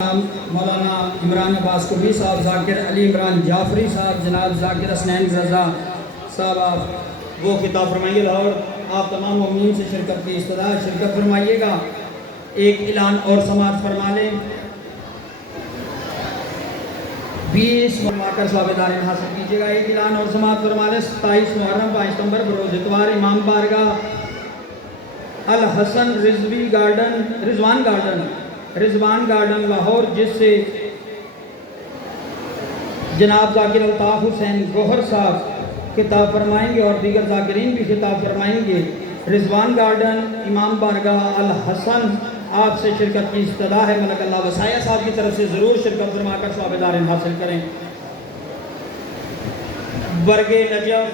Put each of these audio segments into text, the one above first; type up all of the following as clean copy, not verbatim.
مولانا عمران عباس قبی صاحب، ذاکر علی عمران جعفری صاحب، جناب ذاکر حسنین رضا صاحب آپ وہ خطاب فرمائیں گے لاہور۔ آپ تمام مومنین سے شرکت کی استدعا شرکت فرمائیے گا۔ ایک اعلان اور سماعت فرما لیں۔ 20 مارکر صاحب دارین حاصل کیجیے گا۔ ایک اعلان اور سماعت فرما لیں۔ 27 محرم 5 ستمبر بروز اتوار امام بارگاہ الحسن رضوان گارڈن لاہور، جس سے جناب ذاکر الطاف حسین گوہر صاحب خطاب فرمائیں گے اور دیگر ذاکرین بھی خطاب فرمائیں گے۔ رضوان گارڈن امام بارگاہ الحسن آپ سے شرکت کی استدعا ہے۔ ملک اللہ وسایہ صاحب کی طرف سے ضرور شرکت فرما کر ثواب دارین حاصل کریں۔ برگ نجف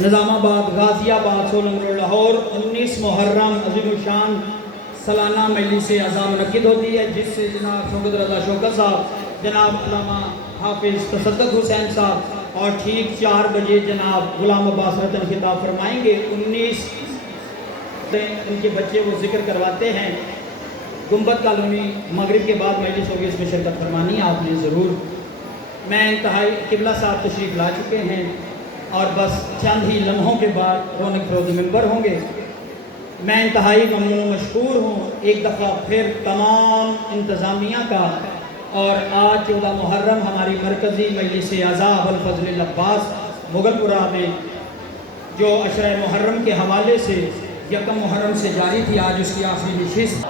نظام آباد غازی آباد 16 نمبر لاہور 19 محرم عظیم الشان سالانہ مجلس اعزاز منعقد ہوتی ہے، جس سے جناب شوکت رضا شوکت صاحب، جناب علامہ حافظ تصدق حسین صاحب اور ٹھیک 4 بجے جناب غلام عباس رتن خطاب فرمائیں گے۔ 19 ان کے بچے وہ ذکر کرواتے ہیں۔ گنبد کالونی مغرب کے بعد مجلس ہوگی، اس میں شرکت فرمانی ہے آپ نے ضرور۔ میں انتہائی قبلہ صاحب تشریف لا چکے ہیں اور بس چند ہی لمحوں کے بعد رونق فروز ممبر ہوں گے۔ میں انتہائی ممنون و مشکور ہوں ایک دفعہ پھر تمام انتظامیہ کا، اور آج 14 محرم ہماری مرکزی مجلس اعزاز الفضل العباس مغل پورہ میں جو عشرہ محرم کے حوالے سے 1 محرم سے جاری تھی، آج اس کی آخری نشست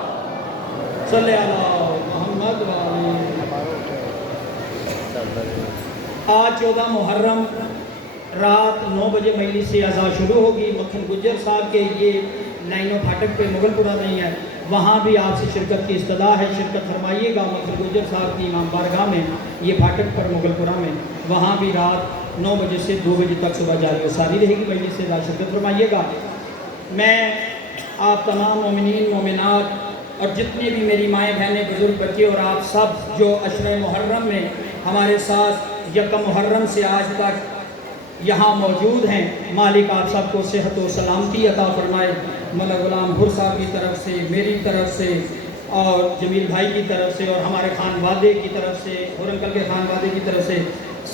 صلی اللہ محمد آج 14 محرم رات 9 بجے مجلس اعزاز شروع ہوگی۔ مکھن گجر صاحب کے یہ لائنوں پھاٹک پہ مغل پورہ نہیں ہے، وہاں بھی آپ سے شرکت کی استدعا ہے، شرکت فرمائیے گا۔ مکھن گجر صاحب کی امام بارگاہ میں یہ پھاٹک پر مغل پورہ میں، وہاں بھی رات 9 بجے سے 2 بجے تک صبح جاری و ساری رہے گی مجلس سے شرکت فرمائیے گا۔ میں آپ تمام مومنین مومنات اور جتنے بھی میری مائیں بہنیں بزرگ بچے اور آپ سب جو عشرہ محرم میں ہمارے ساتھ 1 محرم سے آج تک یہاں موجود ہیں، مالک آپ سب کو صحت و سلامتی عطا فرمائے۔ مولا غلام حر صاحب کی طرف سے، میری طرف سے اور جمیل بھائی کی طرف سے اور ہمارے خانوادے کی طرف سے، حر انکل کے خانوادے کی طرف سے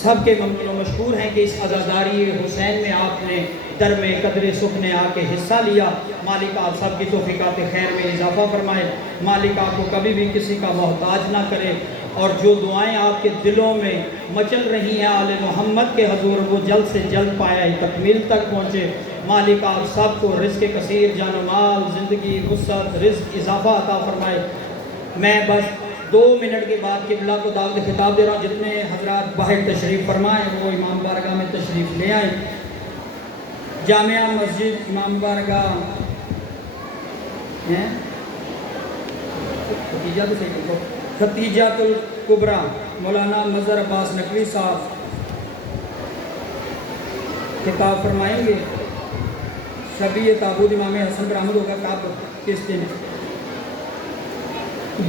سب کے ممنون و مشکور ہیں کہ اس عزاداری حسین میں آپ نے در میں قدر سکھ نے آ کے حصہ لیا۔ مالک آپ سب کی توفیقات خیر میں اضافہ فرمائے، مالک آپ کو کبھی بھی کسی کا محتاج نہ کرے، اور جو دعائیں آپ کے دلوں میں مچل رہی ہیں آل محمد کے حضور، وہ جلد سے جلد پایا تکمیل تک پہنچے۔ مالک آپ سب کو رزق کثیر، جان و مال، زندگی، وسعت، رزق اضافہ عطا فرمائے۔ میں بس 2 منٹ کے بعد قبلہ کو دعوت خطاب دے رہا ہوں، جتنے حضرات باہر تشریف فرمائیں وہ امام بارگاہ میں تشریف لے آئیں۔ جامعہ مسجد امام بارگاہ ختیجۃ الکبریٰ مولانا مظہر عباس نقوی صاحب خطاب فرمائیں گے۔ شبیہ تابوت امام حسن برآمد ہوگا کب کس دن؟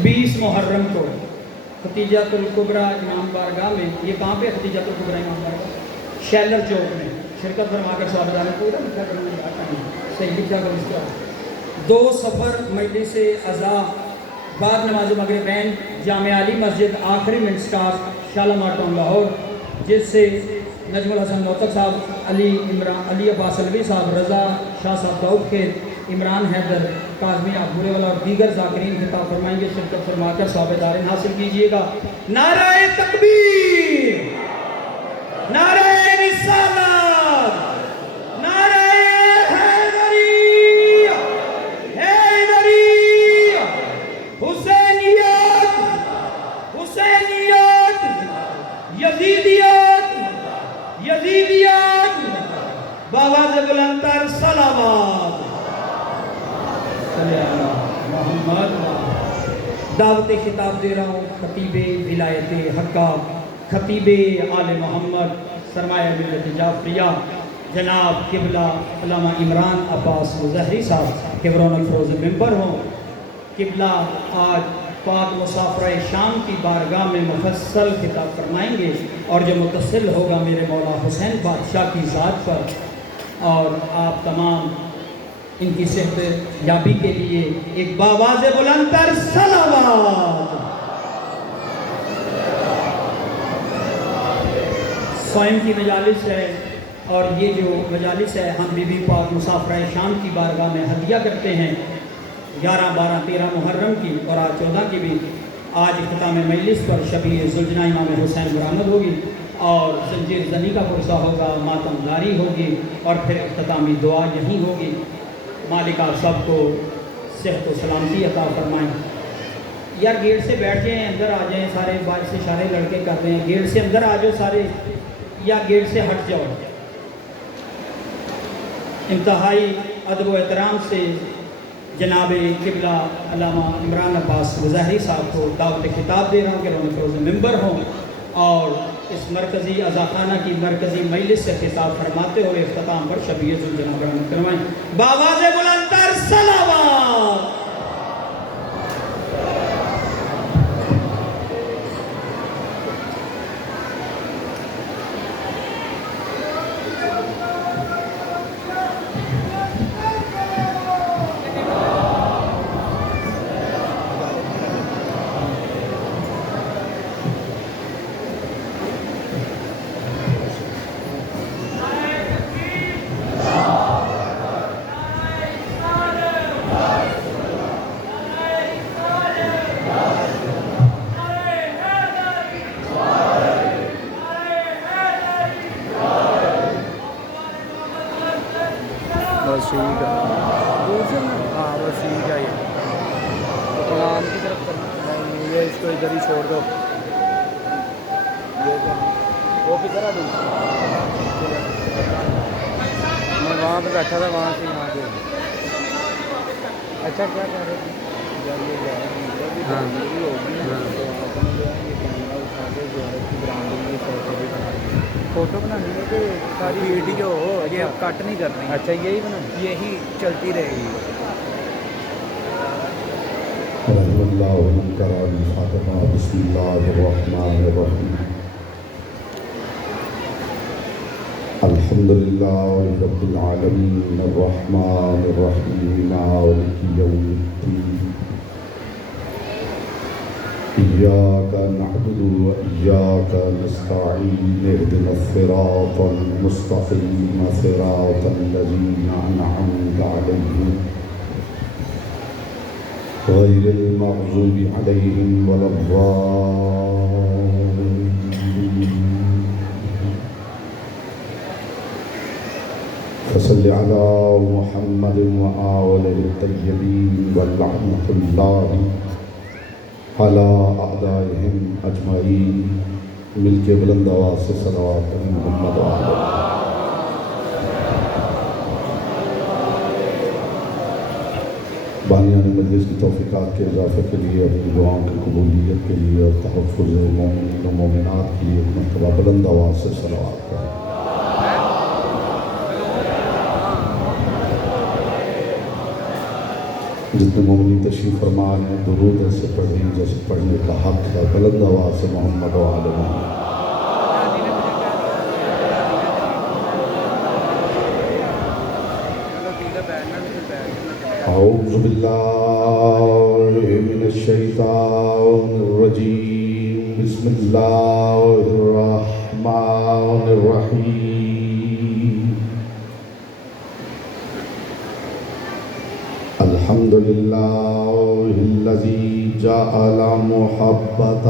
20 محرم کو ختیجۃ الکبریٰ امام بارگاہ میں۔ یہ کہاں پہ ختیجۃ الکبریٰ امام بارگاہ؟ شیلر چوک میں۔ شرکت فرما کر ثواب دارین پورا لکھا کرنا صحیح لکھا کر اس کا 2 سفر مجلس عزا بعد نماز مغرب بین جامع علی مسجد آخری minute staff Shalimar town Lahore, جس سے نجم الحسن نوتک صاحب، علی عباس علوی صاحب، رضا شاہ صاحب داؤد خیر، عمران حیدر کاظمی آبورے والا اور دیگر ذاکرین خطاب فرمائیں گے۔ شرکت فرما کر ثواب دارین حاصل کیجیے گا۔ نعرہ تکبیر، نعرہ رسالت، نعرہ حیدریہ، حیدریہ، حسینیت، حسینیت، یزیدیت، یزیدیت، بآواز بلندتر صلوات صلی اللہ محمد۔ دعوت خطاب دے رہا ہوں خطیب ولایت حقہ، خطیب آل محمد، سرمایہ ملت جعفریہ، جناب قبلہ علامہ عمران عباس مظہری صاحب کہ رونق فروز ممبر ہوں۔ قبلہ آج پاک مسافرہ شام کی بارگاہ میں مفصل خطاب فرمائیں گے، اور جو متصل ہوگا میرے مولا حسین بادشاہ کی ذات پر، اور آپ تمام ان کی صحت یابی کے لیے ایک باواز بلند تر صلوات۔ صائم کی مجالس ہے، اور یہ جو مجالس ہے ہم بی بی پاک مسافرہ شام کی بارگاہ میں ہدیہ کرتے ہیں 11، 12، 13 محرم کی اور آج 14 کی بھی۔ آج اختتام مجلس پر شبیہ ذوالجناح امام حسین برآمد ہوگی اور زنجیر زنی کا پرسہ ہوگا، ماتم داری ہوگی اور پھر اختتامی دعا یہیں ہوگی۔ مالک آپ سب کو صحت و سلامتی عطا فرمائیں۔ یار گیٹ سے بیٹھ جائیں، اندر آ جائیں سارے، باہر سے اشارے لڑکے کر رہے ہیں، گیٹ سے اندر آ جاؤ سارے یا گیٹ سے ہٹ جاؤ۔ انتہائی ادب و احترام سے جناب قبلہ علامہ عمران عباس وزہری صاحب کو دعوت خطاب دے رہا ہوں کہ رونق روز ممبر ہوں اور اس مرکزی عزاخانہ کی مرکزی مجلس سے خطاب فرماتے ہوئے اختتام پر شبیہ ذوالجناح برآمد کروائیں۔ باواز بلند تر صلوات۔ بس ٹھیک ہے، ہاں بس ٹھیک ہے۔ یہ غلام کی طرف کرنا، نہیں یہ اس کو ادھر ہی چھوڑ دو، وہ کدھر آ گئی؟ میں وہاں پہ بیٹھا تھا، وہاں سے یہاں پہ۔ اچھا کیا کہہ رہے تھے؟ ہاں فوٹو بنانی ہے کہ ساری ویڈیو ہو، یہ اب کٹ نہیں کرنی۔ اچھا یہی بنا، یہی چلتی رہے گی۔ رحم اللہ من کرام فاطمہ۔ بسم اللہ الرحمن الرحیم۔ الحمدللہ رب العالمین الرحمن الرحیم مالک یوم الدین۔ إياك نعبد وإياك نستعين اهدنا الصراط المستقيم صراط الذين أنعمت عليهم غير المغضوب عليهم ولا الضالين۔ فصل على محمد وآله الطيبين ولعنة الله على أعدائهم أجمعين۔ مل کے بلند آواز سے صلوات پڑھیں محمد و آلہ۔ بانیان مجلس کی توفیقات کے اضافے کے لیے، اپنی دعاؤں کی قبولیت کے لیے اور تحفظ مومنین و مومنات کے لیے ایک مرتبہ بلند آواز سے صلوات پڑھیں۔ جتنے مومنین تشریف فرما ہیں درود ایسے پڑھیں جیسے پڑھنے کا حق ہے، بلند آواز سے محمد و آل محمد۔ اعوذ باللہ من الشیطان الرجیم، بسم اللہ الرحمن الرحیم۔ الحمد للہ الذی جعل محبت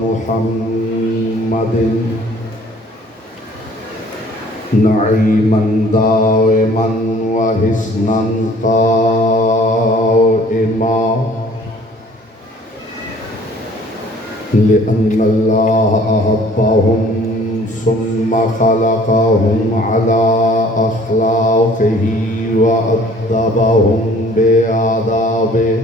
محمد نعیما دائما وحسنا قائما، لأن اللہ احبهم ثم خلقهم على أخلاقه وأدبهم بآدابه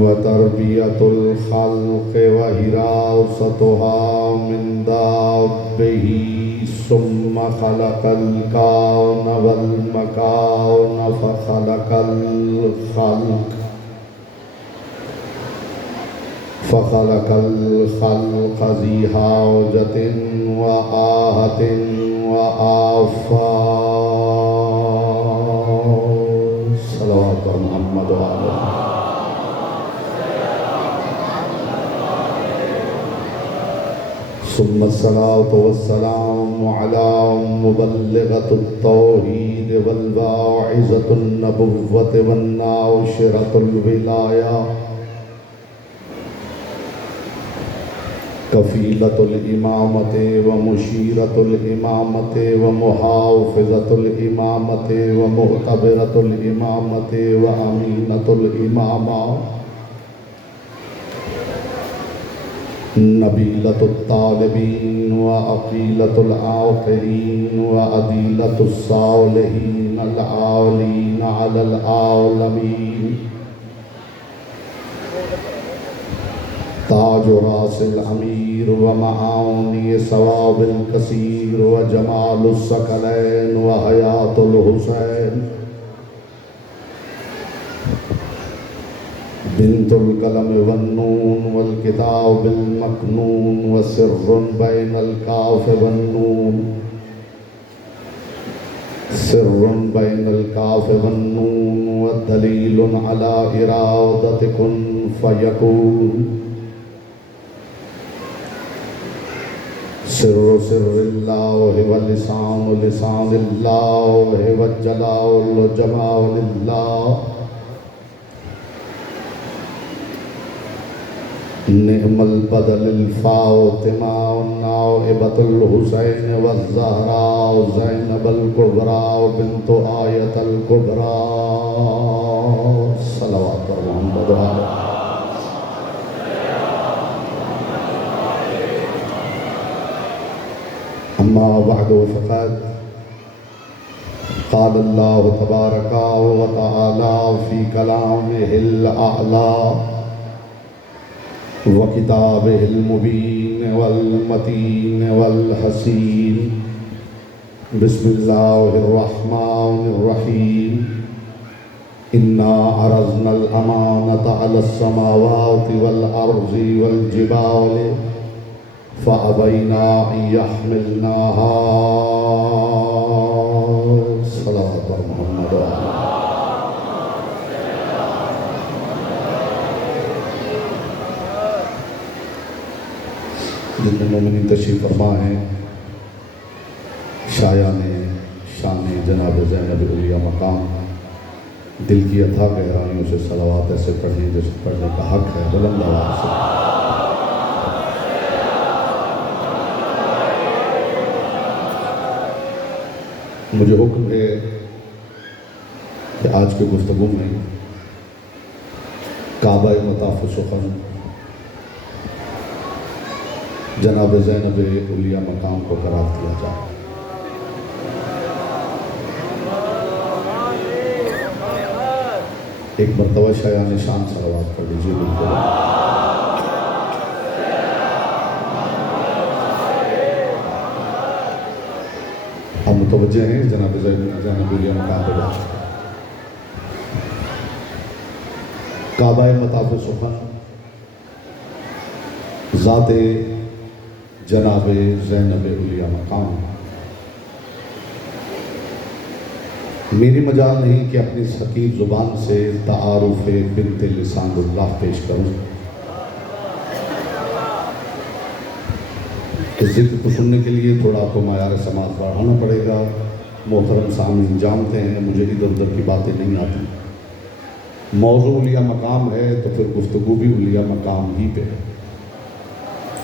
وتربية الخلق وحراستها من دابه، ثم خلق الكون والمكون فخلق الخلق ذي حاجة وآهة وآفات صلوات محمد وآلہ ثم الصلاة والسلام على مبلغة التوحيد والواعظة النبوة والناشرة الولاية كفيلة الإمامة ومشيرة الإمامة ومحافظة الإمامة ومعتبرة الإمامة وأمينة الإمامة نبيلة الطالبين وأقيلة العاقلين وأديلة الصالحين العالين على العالمين تاج راس الأمير ومعاوني ثواب الكثير وجمال الثقلين وحياة الحسين بنت القلم والنون والكتاب المكنون وسر بين الكاف والنون سر بين الكاف والنون والدليل على إرادة كن فيكون سر سر الله ولسان لسان الله والجلال جمال الله نعم البدل الفاطمة والنائبة الحسين والزهراء زينب الكبرى بنت آية الكبرى صلوات محمد وآله أما بعد فقد قال الله تبارك وتعالى في كلامه الأعلى وكتابه المبين والمتين والحسين بسم الله الرحمن الرحيم إنا عرضنا الأمانة على السماوات والأرض والجبال فأبينا أن يحملناها صلوات محمد وآله جن مومنین تشریف فرما ہیں شایان شان جناب زینب علیہ مقام دل کی اتھا گہرائیوں سے صلوات ایسے پڑھیں جیسے پڑھنے کا حق ہے بلند آواز سے مجھے حکم ہے کہ آج کی گفتگو میں کعبہ مطاف سخن جناب زینب علیہ مقام کو قرار دیا جائے ایک مرتبہ شایان شان صلوات پڑھ لیجیے بالکل ہم متوجہ ہیں جناب زینب علیہ مقام پر کعبہ مطاف سخن ذات جناب زینب علیہ مقام میری مجال نہیں کہ اپنی حقیر زبان سے تعارف بنت لسان اللہ پیش کروں اس ذکر کو سننے کے لیے تھوڑا آپ کو معیار سماعت بڑھانا پڑے گا محترم سامعین جانتے ہیں مجھے ادھر ادھر کی باتیں نہیں آتی موضوع علیہ مقام ہے تو پھر گفتگو بھی علیہ مقام ہی پہ ہے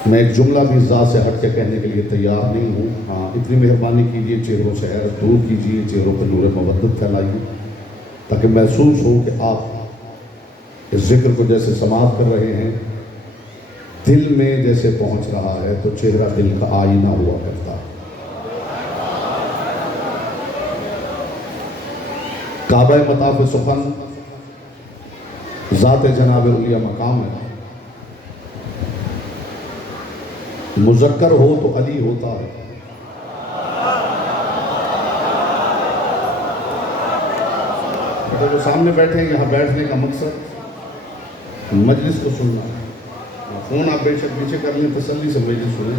میں ایک جملہ بھی ذات سے ہٹ کے کہنے کے لیے تیار نہیں ہوں ہاں اتنی مہربانی کیجیے چہروں سے حیرت دور کیجیے چہروں پہ نور مودت پھیلائیے تاکہ محسوس ہو کہ آپ اس ذکر کو جیسے سماعت کر رہے ہیں دل میں جیسے پہنچ رہا ہے تو چہرہ دل کا آئینہ ہوا کرتا ہے کعبہ مطاف سخن ذات جناب علیہ مقام ہے مذکر ہو تو علی ہوتا ہے جو سامنے بیٹھے ہیں یہاں بیٹھنے کا مقصد مجلس کو سننا ہے فون آپ بے شک پیچھے کر لیں تسلی سے مجلس سنیں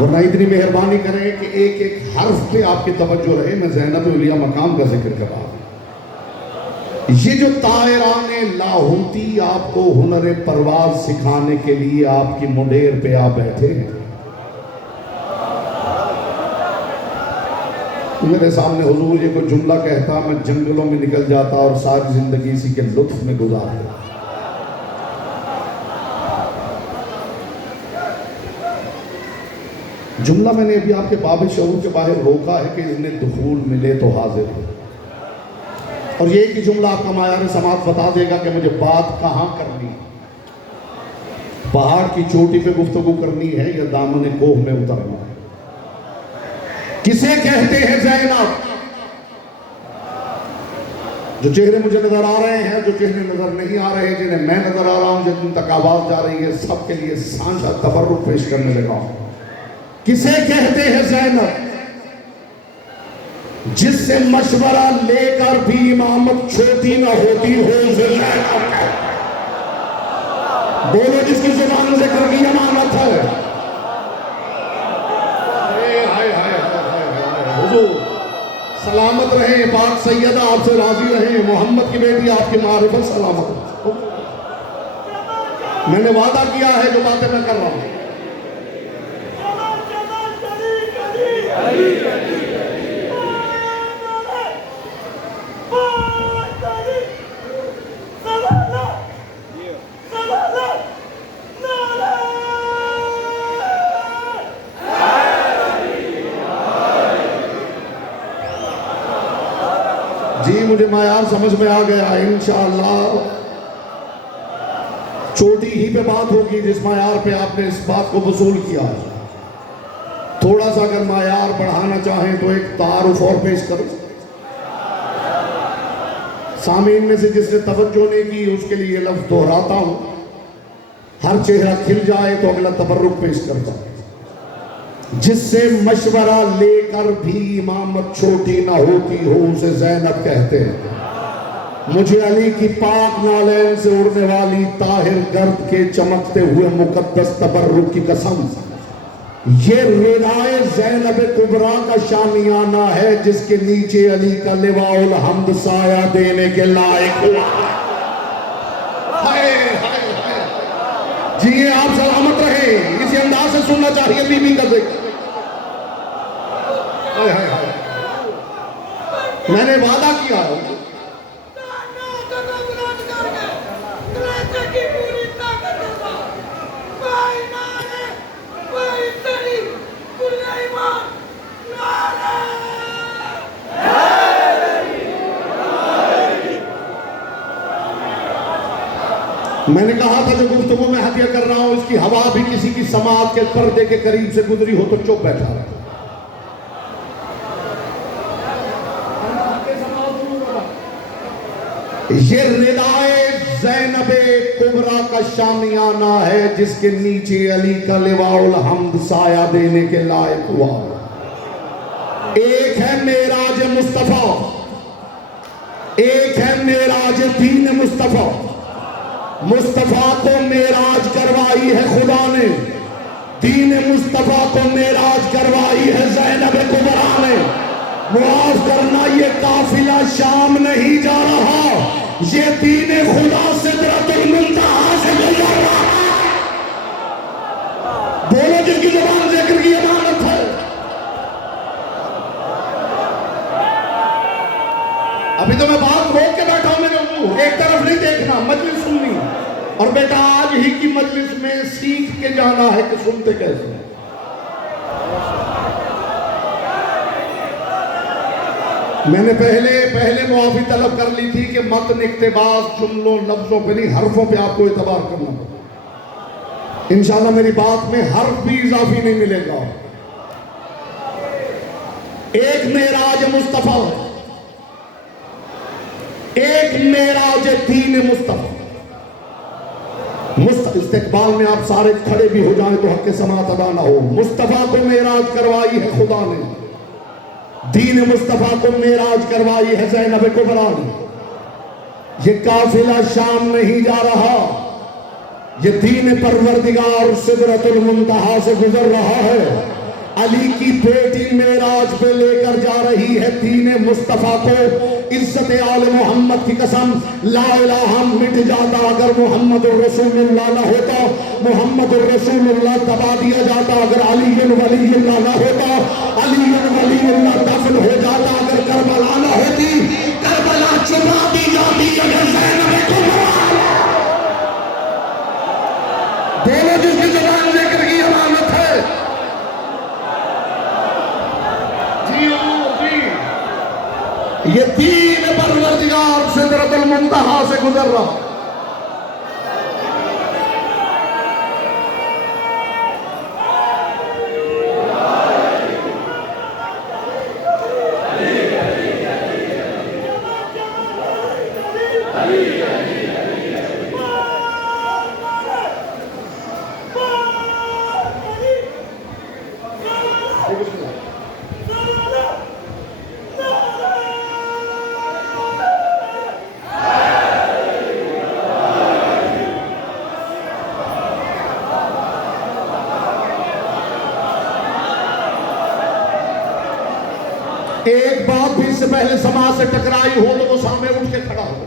ورنہ اتنی مہربانی کریں کہ ایک ایک حرف پہ آپ کی توجہ رہے. میں زینب اولیاء مقام کا ذکر کر رہا ہوں. یہ جو طائران لاہوتی آپ کو ہنر پرواز سکھانے کے لیے آپ کی منڈیر پہ آ بیٹھے ہیں. میرے سامنے حضور یہ کوئی جملہ کہتا میں جنگلوں میں نکل جاتا اور ساری زندگی اسی کے لطف میں گزار دیتا. جملہ میں نے ابھی آپ کے باب شعور کے باہر روکا ہے کہ انہیں دخول ملے تو حاضر ہو. اور یہ کہ جملہ آپ کا معیار سماعت بتا دے گا کہ مجھے بات کہاں کرنی ہے. پہاڑ کی چوٹی پہ گفتگو کرنی ہے یا دامن کوہ میں اترنا ہے. کسے کہتے ہیں زینب؟ جو چہرے مجھے نظر آ رہے ہیں, جو چہرے نظر نہیں آ رہے, جنہیں میں نظر آ رہا ہوں, جن تک آواز جا رہی ہے, سب کے لیے سانجہ تبرک پیش کرنے لگا ہوں. کسے کہتے ہیں زینب؟ جس سے مشورہ لے کر بھی امامت چھوٹی نہ ہوتی ہو اسے زینب کہتے ہیں. بولو جس کی زبان ذکر کی امانت ہے. حضور سلامت رہیں, پاک سیدہ آپ سے راضی رہیں, محمد کی بیٹی آپ کی معرفت سلامت رہیں. میں نے وعدہ کیا ہے جو باتیں میں کر رہا ہوں. جی مجھے معیار سمجھ میں آ گیا. انشاءاللہ چھوٹی ہی پہ بات ہوگی جس معیار پہ آپ نے اس بات کو وصول کیا ہے. تھوڑا سا اگر معیار بڑھانا چاہیں تو ایک تعارف اور پیش کرو. سامعین میں سے جس نے توجہ نہیں کی اس کے لیے یہ لفظ دہراتا ہوں. ہر چہرہ کھل جائے تو اگلا تبرک پیش کرتا ہوں. جس سے مشورہ لے کر بھی امامت چھوٹی نہ ہوتی ہو اسے زینب کہتے ہیں. مجھے علی کی پاک نالین سے اڑنے والی طاہر گرد کے چمکتے ہوئے مقدس تبرک کی قسم, یہ ردائے زینب کبریٰ کا شامیانہ ہے جس کے نیچے علی کا لواء الحمد سایہ دینے کے لائق ہوا. جی آپ سلامت رہیں. اسی انداز سے سننا چاہیے بی بی کا ذکر. میں نے وعدہ کیا ہے میں نے کہا تھا جو گفتگو میں ہدیہ کر رہا ہوں اس کی ہوا بھی کسی کی سماعت کے پردے کے قریب سے گزری ہو تو چپ بیٹھا رہا. یہ ردائے زینب کبریٰ کا شامیانہ ہے جس کے نیچے علی کا لواء الحمد سایہ دینے کے لائق ہوا. ایک ہے معراج مصطفیٰ, ایک ہے معراج دین مصطفیٰ. مصطفیٰ کو معراج کروائی ہے خدا نے, دین مصطفیٰ کو معراج کروائی ہے زینب کبریٰ نے. معاف کرنا یہ قافلہ شام نہیں جا رہا, یہ دین خدا سدرۃ المنتہا سے گزر رہا ہے. بولو جن کی زبان ذکر کی امانت ہے. ابھی تو میں بات روک کے بیٹھا ہوں. میرے منہ ایک طرف نہیں دیکھنا, مجلس سننی. اور بیٹا آج ہی کی مجلس میں سیکھ کے جانا ہے کہ سنتے کیسے. میں نے پہلے معافی طلب کر لی تھی کہ متن اقتباس جملوں لفظوں پہ نہیں حرفوں پہ آپ کو اعتبار کرنا پڑا. انشاءاللہ میری بات میں حرف بھی اضافی نہیں ملے گا. ایک معراج مصطفیٰ, ایک معراج دین مصطفیٰ. استقبال میں آپ سارے کھڑے بھی ہو جائیں تو حق کے سماعت ادا نہ ہو. مصطفیٰ کو معراج کروائی ہے خدا نے, دین مصطفیٰ کو معراج کروائی ہے زینب کبریٰ نے. یہ قافلہ شام نہیں جا رہا, یہ دین پروردگار سدرۃ المنتہا سے گزر رہا ہے. علی کی بیٹی معراج پہ لے کر جا رہی ہے دین مصطفیٰ کو. عزت آل محمد کی قسم لا الہ مٹ جاتا اگر محمد الرسول اللہ نہ ہوتا. محمد الرسول اللہ دبا دیا جاتا اگر علی ولی اللہ نہ ہوتا. علی ولی اللہ دفن ہو جاتا اگر کربلا نہ ہوتی. کربلا چھپا دی جاتی اگر زینب کبریٰ. دونوں جس کی زبان ذکر کی امانت ہے. یہ دین پروردگار سدرۃ المنتہا سے گزر رہا. ایک بات بھی اس سے پہلے سماج سے ٹکرائی ہو تو وہ سامنے اٹھ کے کھڑا ہو.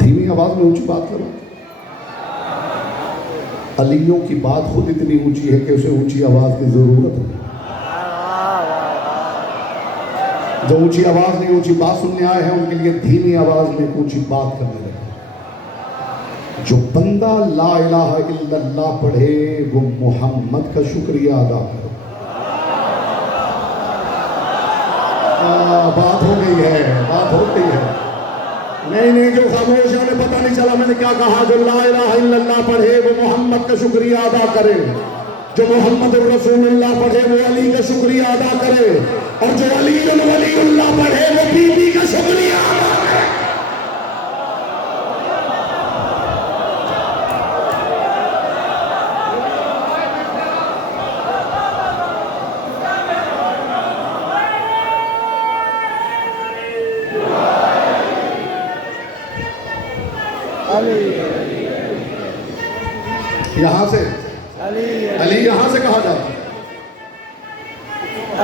دھیمی آواز میں اونچی بات کرو. علیوں کی بات خود اتنی اونچی ہے کہ اسے اونچی آواز کی ضرورت ہے. جو اونچی آواز نہیں اونچی بات سننے آئے ہیں ان کے لیے دھیمی آواز میں اونچی بات کرنے لگے. جو بندہ لا الہ الا اللہ پڑھے وہ محمد کا شکریہ ادا کرے. بات ہو گئی ہے, بات ہو گئی ہے. نہیں جو خاموش ہے انہیں پتہ نہیں چلا میں نے کیا کہا. جو لا الہ الا اللہ پڑھے وہ محمد کا شکریہ ادا کرے. جو محمد الرسول اللہ پڑھے وہ علی کا شکریہ ادا کرے. اور جو علی ولی اللہ پڑھے وہ بی بی کا شکریہ ادا کرے. یہاں سے علی یہاں سے کہا جاتا ہے.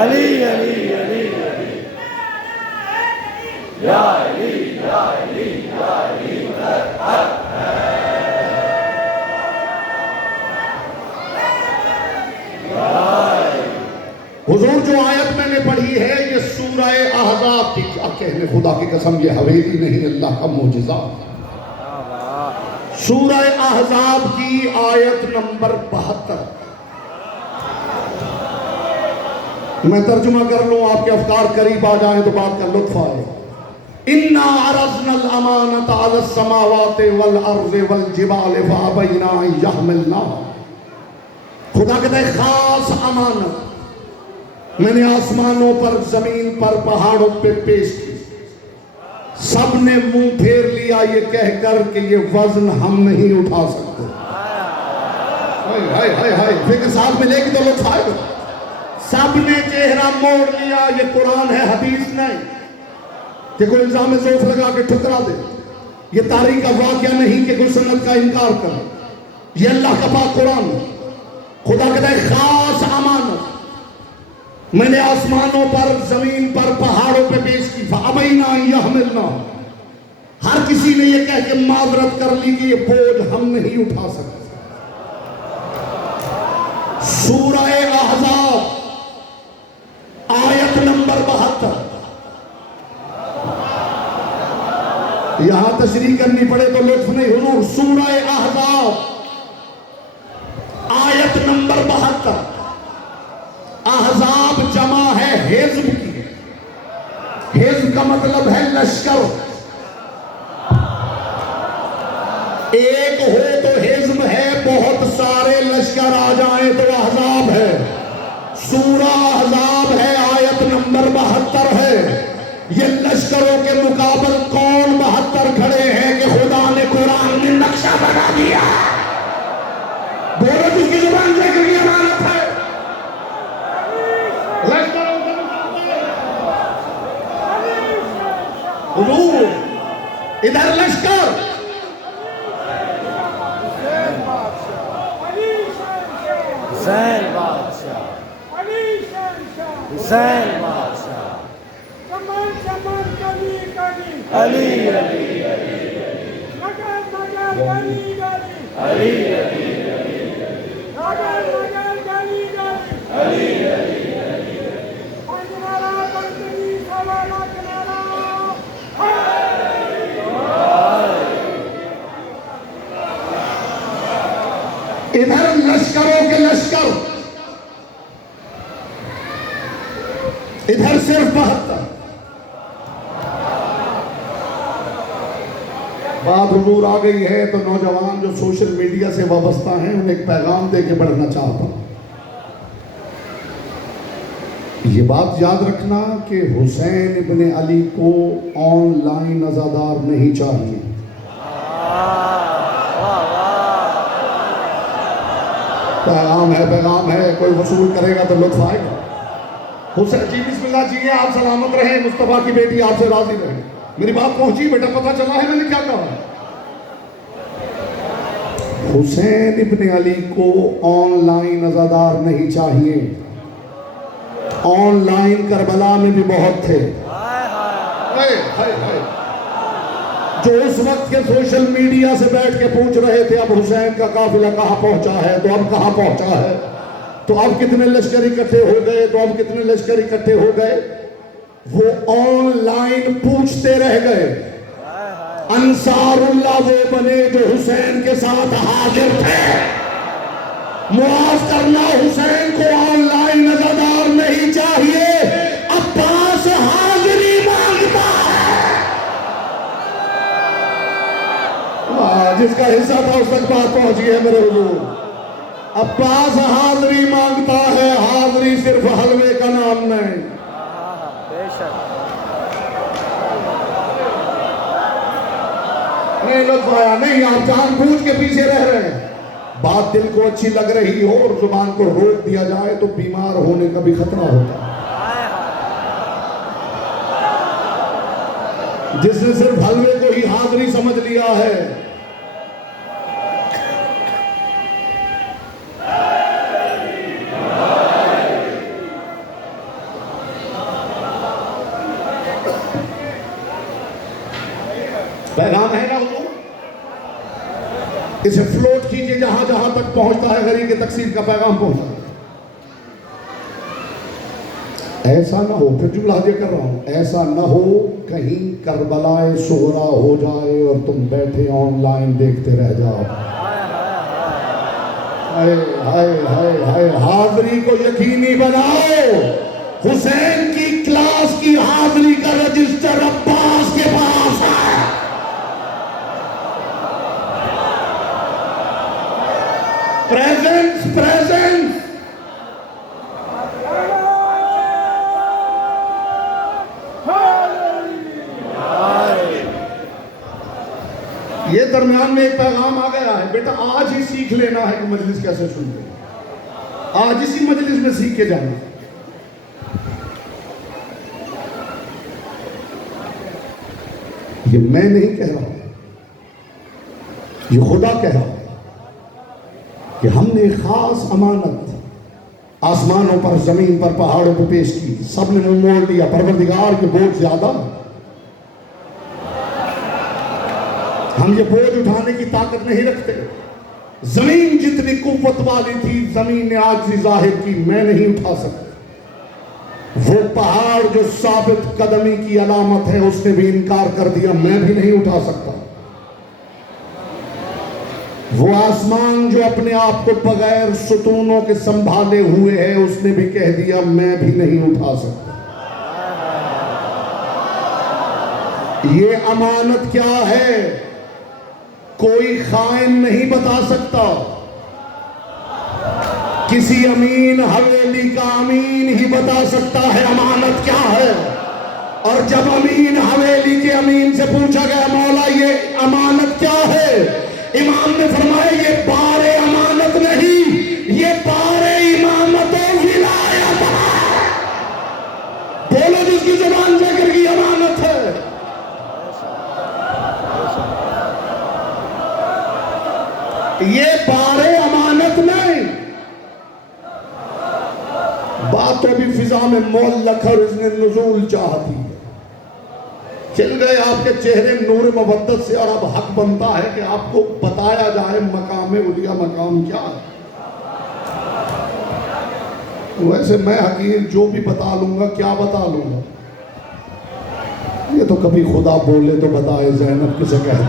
علی علی علی یا علی یا علی یا علی. حضور جو آیت میں نے پڑھی ہے یہ سورہ احزاب کی. کیا کہنے خدا کی قسم یہ حویلی نہیں اللہ کا معجزہ. سورہ احزاب کی آیت نمبر 72. میں ترجمہ کر لوں آپ کے افکار قریب آ جائیں تو بات کا لطف آئے. اِنَّا عَرَضْنَا الْأَمَانَةَ عَلَى السَّمَاوَاتِ وَالْأَرْضِ وَالْجِبَالِ فَأَبَيْنَا أَن يَحْمِلْنَهَا. خدا کہتا ہے خاص امانت میں نے آسمانوں پر زمین پر پہاڑوں پہ پیش کی. سب نے منہ پھیر لیا یہ کہہ کر کہ یہ وزن ہم نہیں اٹھا سکتے. فکر ساتھ میں لے کے تو لطف آئے گا. سب نے چہرہ موڑ لیا. یہ قرآن ہے حدیث نہیں کہ کوئی الزام ذوف لگا کے ٹھکرا دے. یہ تاریخ کا واقعہ نہیں کہ کوئی سنت کا انکار کر. یہ اللہ کا پاک قرآن ہے. خدا کہتا ہے خاص امانت میں نے آسمانوں پر زمین پر پہاڑوں پہ پیش کی. فَأَبَيْنَا أَن يَحْمِلْنَهَا. ہر کسی نے یہ کہہ کے معذرت کر لی کہ یہ بوجھ ہم نہیں اٹھا سکتے. سورہ احزاب آیت نمبر 72. یہاں تشریح کرنی پڑے تو لطف نہیں. حضور سورہ احزاب آیت نمبر 72. احزاب جمع ہے حزب کی. حزب کا مطلب ہے لشکر. ایک ہو تو حزب ہے, بہت سارے لشکر آ جائیں تو احزاب ہے. سورہ احزاب ہے آیت نمبر 72 ہے. یہ لشکروں کے مقابل کون 72 کھڑے ہیں کہ خدا نے قرآن میں نقشہ بنا دیا. بولو جس کی زبان سے کہ یہ امانت ہے. لشکروں کے مقابل حضور ادھر لشکر حسین بادشاہ علی شہنشاہ حسین بادشاہ چمن چمن کلی کلی علی علی مگر مگر گلی گلی علی مگر مگر گلی گلی کنارا بندگی سوالا کنارا ادھر لشکروں کے لشکر، ادھر صرف 72۔ بات حضور آ گئی ہے تو نوجوان جو سوشل میڈیا سے وابستہ ہیں انہیں ایک پیغام دے کے بڑھنا چاہتا ہوں۔ یہ بات یاد رکھنا کہ حسین ابن علی کو آن لائن عزادار نہیں چاہیے۔ پیغام ہے، کوئی وصول کرے گا تو لطف آئے گا۔ حسین جی بسم اللہ جی، آپ سلامت رہیں، مصطفیٰ کی بیٹی آپ سے راضی رہے۔ میری بات پہنچی بیٹا؟ پتہ چلا ہے میں نے کیا کہا؟ حسین ابن علی کو آن لائن عزادار نہیں چاہیے۔ آن لائن کربلا میں بھی بہت تھے جو اس وقت کے سوشل میڈیا سے بیٹھ کے پوچھ رہے تھے اب حسین کا قافلہ کہاں پہنچا ہے، تو اب کہاں پہنچا ہے، تو اب کتنے لشکر اکٹھے ہو گئے، تو اب کتنے لشکر اکٹھے ہو گئے۔ وہ آن لائن پوچھتے رہ گئے۔ انصار اللہ وہ بنے جو حسین کے ساتھ حاضر تھے۔ معاف کرنا، حسین کو آن لائن عزادار نہیں چاہیے، عباس حاضری مانگتا ہے۔ جس کا حصہ تھا اس تک بات پہنچی ہے میرے حضور۔ عباس حاضری مانگتا ہے، حاضری صرف حلوے کا نام نہیں۔ بے شک نہیں لطف آیا نہیں، آپ جان بوجھ کے پیچھے رہ رہے ہیں۔ بات دل کو اچھی لگ رہی ہو اور زبان کو روک دیا جائے تو بیمار ہونے کا بھی خطرہ ہوتا ہے۔ جس نے صرف حلوے کو ہی حاضری سمجھ لیا ہے، پیغام ہے نا حضور، اسے فلوٹ کیجئے جہاں جہاں تک پہنچتا ہے، غریب کے تقسیم کا پیغام پہنچتا ہے۔ ایسا نہ ہو، پھر جملہ یہ کر رہا ہوں، ایسا نہ ہو کہیں کربلائے صغریٰ ہو جائے اور تم بیٹھے آن لائن دیکھتے رہ جاؤ۔ ہائے ہائے ہائے ہائے، حاضری کو یقینی بناؤ۔ حسین کی کلاس کی حاضری کا رجسٹر عباس کے پاس ہے۔ Presence presence. یہ درمیان میں ایک پیغام آ گیا ہے، بیٹا آج ہی سیکھ لینا ہے کہ مجلس کیسے سنتے ہیں، آج اسی مجلس میں سیکھ کے جانا۔ یہ میں نہیں کہہ رہا، یہ خدا کہہ رہا کہ ہم نے ایک خاص امانت آسمانوں پر، زمین پر، پہاڑوں پر پیش کی، سب نے منہ موڑ لیا، پروردگار کے بوجھ زیادہ، ہم یہ بوجھ اٹھانے کی طاقت نہیں رکھتے۔ زمین جتنی قوت والی تھی، زمین نے عاجزی ظاہر کی، میں نہیں اٹھا سکتا۔ وہ پہاڑ جو ثابت قدمی کی علامت ہے اس نے بھی انکار کر دیا، میں بھی نہیں اٹھا سکتا۔ وہ آسمان جو اپنے آپ کو بغیر ستونوں کے سنبھالے ہوئے ہے اس نے بھی کہہ دیا میں بھی نہیں اٹھا سکتا۔ یہ امانت کیا ہے کوئی خائن نہیں بتا سکتا، کسی امین حویلی کا امین ہی بتا سکتا ہے امانت کیا ہے۔ اور جب امین حویلی کے امین سے پوچھا گیا مولا یہ امانت کیا ہے، امام نے فرمایا یہ بار امانت نہیں، یہ بار امامت و ولایت ہے۔ بولو جس کی زبان ذکر کی امانت ہے۔ یہ بار امانت نہیں، نظام معلق اور اذن نزول چاہتی ہے. کھل گئے آپ کے چہرے نور مودت سے اور اب حق بنتا ہے کہ آپ کو بتایا جائے مقام اولیاء مقام کیا ہے. ویسے میں حقیر جو بھی بتا لوں گا کیا بتا لوں گا, یہ تو کبھی خدا بولے تو بتائے زینب کسے کہتے.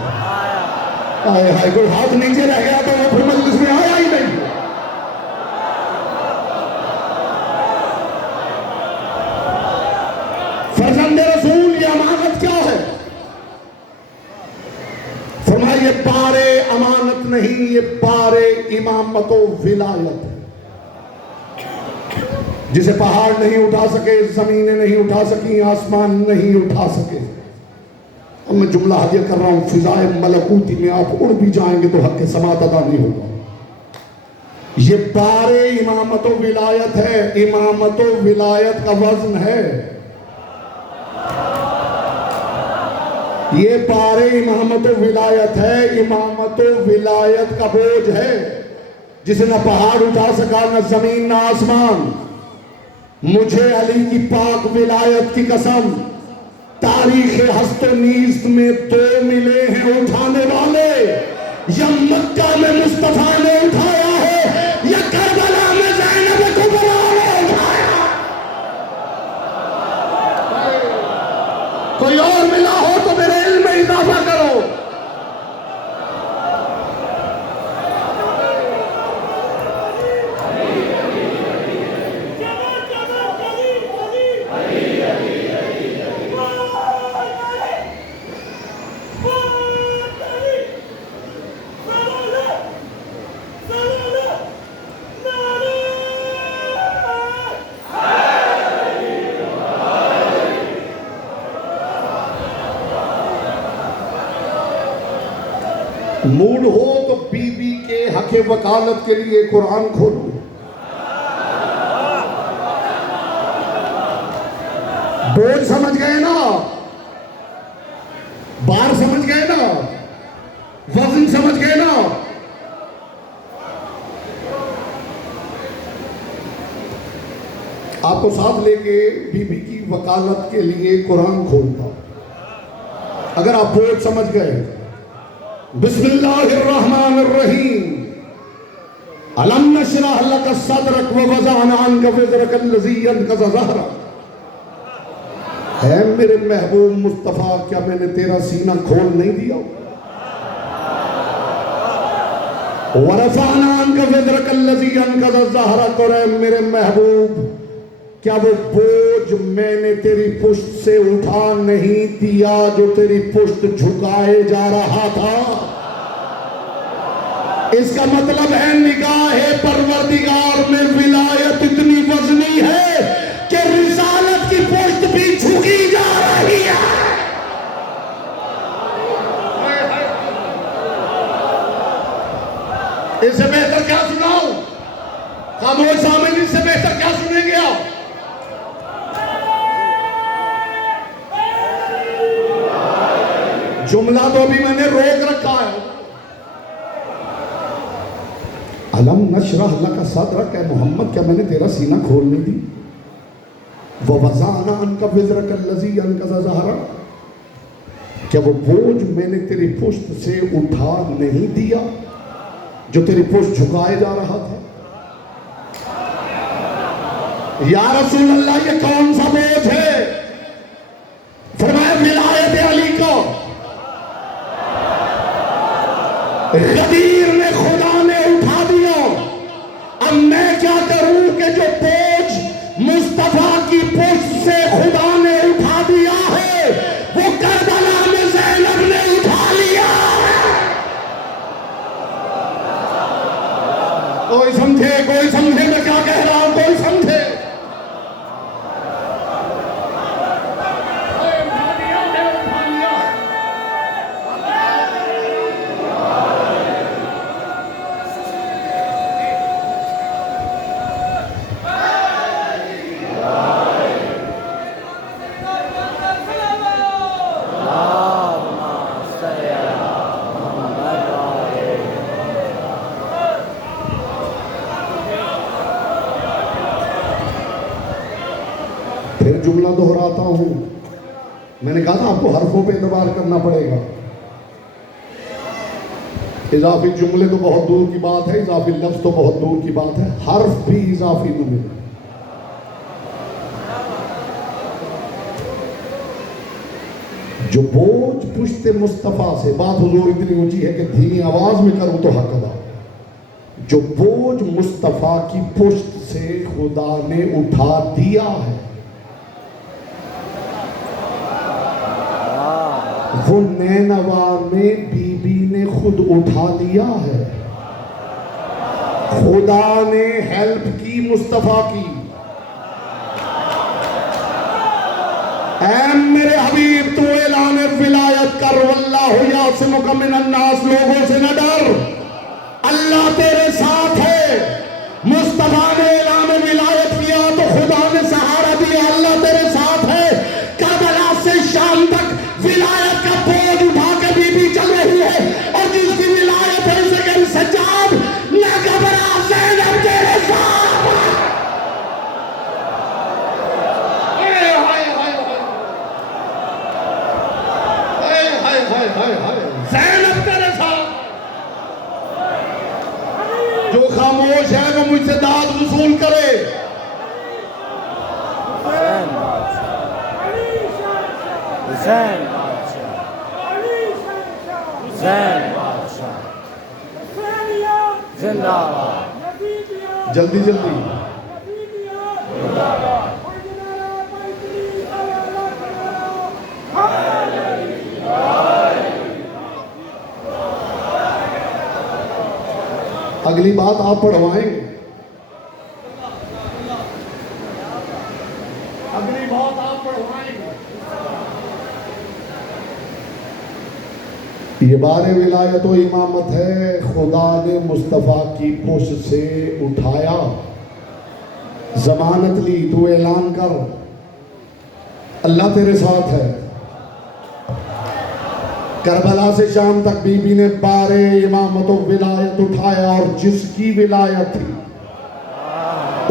آئے ہائے کوئی ہاتھ نیچے رہ گیا تو وہ پھر مجلس میں آیا ہی نہیں. فرزند رسول یہ امانت کیا ہے؟ فرمایا یہ بار امانت نہیں, یہ بار امامت و ولایت ہے. جسے پہاڑ نہیں اٹھا سکے, زمینیں نہیں اٹھا سکیں, آسمان نہیں اٹھا سکے. اب میں جملہ ہدیہ کر رہا ہوں, فضائے ملکوتی میں آپ اڑ بھی جائیں گے تو حق سماعت ادا نہیں ہوگا. یہ بار امامت و ولایت ہے. امامت و ولایت کا وزن ہے. یہ بار امامت و ولایت ہے. امامت و ولایت کا بوجھ ہے جسے نہ پہاڑ اٹھا سکا, نہ زمین, نہ آسمان. مجھے علی کی پاک ولایت کی قسم, تاریخ ہست و نیست میں دو ملے ہیں اٹھانے والے. یا مکہ میں مصطفیٰ نے اٹھایا ہے, یا کربلا میں زینب کبریٰ نے اٹھایا. کوئی اور ملا ہو تو میرے علم میں اضافہ کرو. موڈ ہو تو بی بی کے حق وکالت کے لیے قرآن کھولو. بوجھ سمجھ گئے نا, بار سمجھ گئے نا, وزن سمجھ گئے نا. آپ کو ساتھ لے کے بی بی کی وکالت کے لیے قرآن کھولتا. اگر آپ بوجھ سمجھ گئے, بسم اللہ الرحمن الرحیم, الم نشرح لک صدرک ووضعنا عنک وزرک الذی انقض ظہرک. ہے میرے محبوب مصطفیٰ, کیا میں نے تیرا سینہ کھول نہیں دیا؟ ورفعنا عنک وزرک الذی انقض ظہرک. اور اے میرے محبوب, کیا وہ بوجھ میں نے تیری پشت سے اٹھا نہیں دیا جو تیری پشت جھکائے جا رہا تھا؟ اس کا مطلب ہے نگاہ پروردگار میں ولایت اتنی وزنی ہے کہ رسالت کی پشت بھی جھکی جا رہی ہے. اس سے بہتر کیا سناؤں؟ خاموش سامعین, اس سے بہتر کیا سنیں گے آپ؟ جملہ تو ابھی میں نے روک رکھا ہے. الم نشرح لک صدرک, اے محمد کیا میں نے تیرا سینہ کھول نہیں دی؟ ووضعنا عنک وزرک الذی انقض ظہرک, کیا وہ بوجھ میں نے تیری پشت سے اٹھا نہیں دیا جو تیری پشت جھکائے جا رہا تھا؟ یا رسول اللہ, یہ کون سا بوجھ ہے؟ فرمایا ولایت علی کو. غدیر نے خدا نے اٹھا دیا. اب میں کیا کروں کہ جو بوجھ مصطفیٰ کی پشت سے خدا نے اٹھا دیا ہے وہ کربلا میں زینب نے اٹھا لیا. کوئی سمجھے میں کیا کہہ رہا ہوں؟ کوئی سمجھے؟ پھر جملہ دہراتا ہوں، میں نے کہا تھا آپ کو حرفوں پہ اعتبار کرنا پڑے گا. اضافی جملے تو بہت دور کی بات ہے، اضافی لفظ تو بہت دور کی بات ہے، حرف بھی اضافی نہ ملے. جو بوجھ پشت مصطفیٰ سے، بات حضور اتنی اونچی ہے کہ دھیمی آواز میں کروں تو حق ادا، جو بوجھ مصطفیٰ کی پشت سے خدا نے اٹھا دیا ہے وہ نینوا میں بی بی نے خود اٹھا لیا ہے. خدا نے ہیلپ کی مصطفیٰ کی. اے میرے حبیب تو اعلان ولایت کر، واللہ یعصمک من الناس، لوگوں سے نہ ڈر، اللہ تیرے ساتھ ہے. مصطفیٰ نے اعلان ولایت کیا تو خدا نے سہارا دیا، اللہ تیرے ساتھ ہے. کربلا سے شام تک ولایت کا بوجھ اٹھا کے بی بی چل رہی ہے، اور جس کی ولایت ہے اسے کہ سجاد نہ گھبرا، زینب تیرے ساتھ ہے. زینب تیرے ساتھ. جو خاموش ہے وہ مجھ سے داد وصول کرے. حسین زندہ باد. جلدی جلدی. اگلی بات آپ پڑھوائیں گے، اگلی بات آپ پڑھوائیں گے. یہ بار ولایت و امامت ہے، خدا نے مصطفیٰ کی پشت سے اٹھایا. ضمانت لی، تو اعلان کر اللہ تیرے ساتھ ہے. کربلا سے شام تک بی بی نے بار امامت و ولایت اٹھایا، اور جس کی ولایت تھی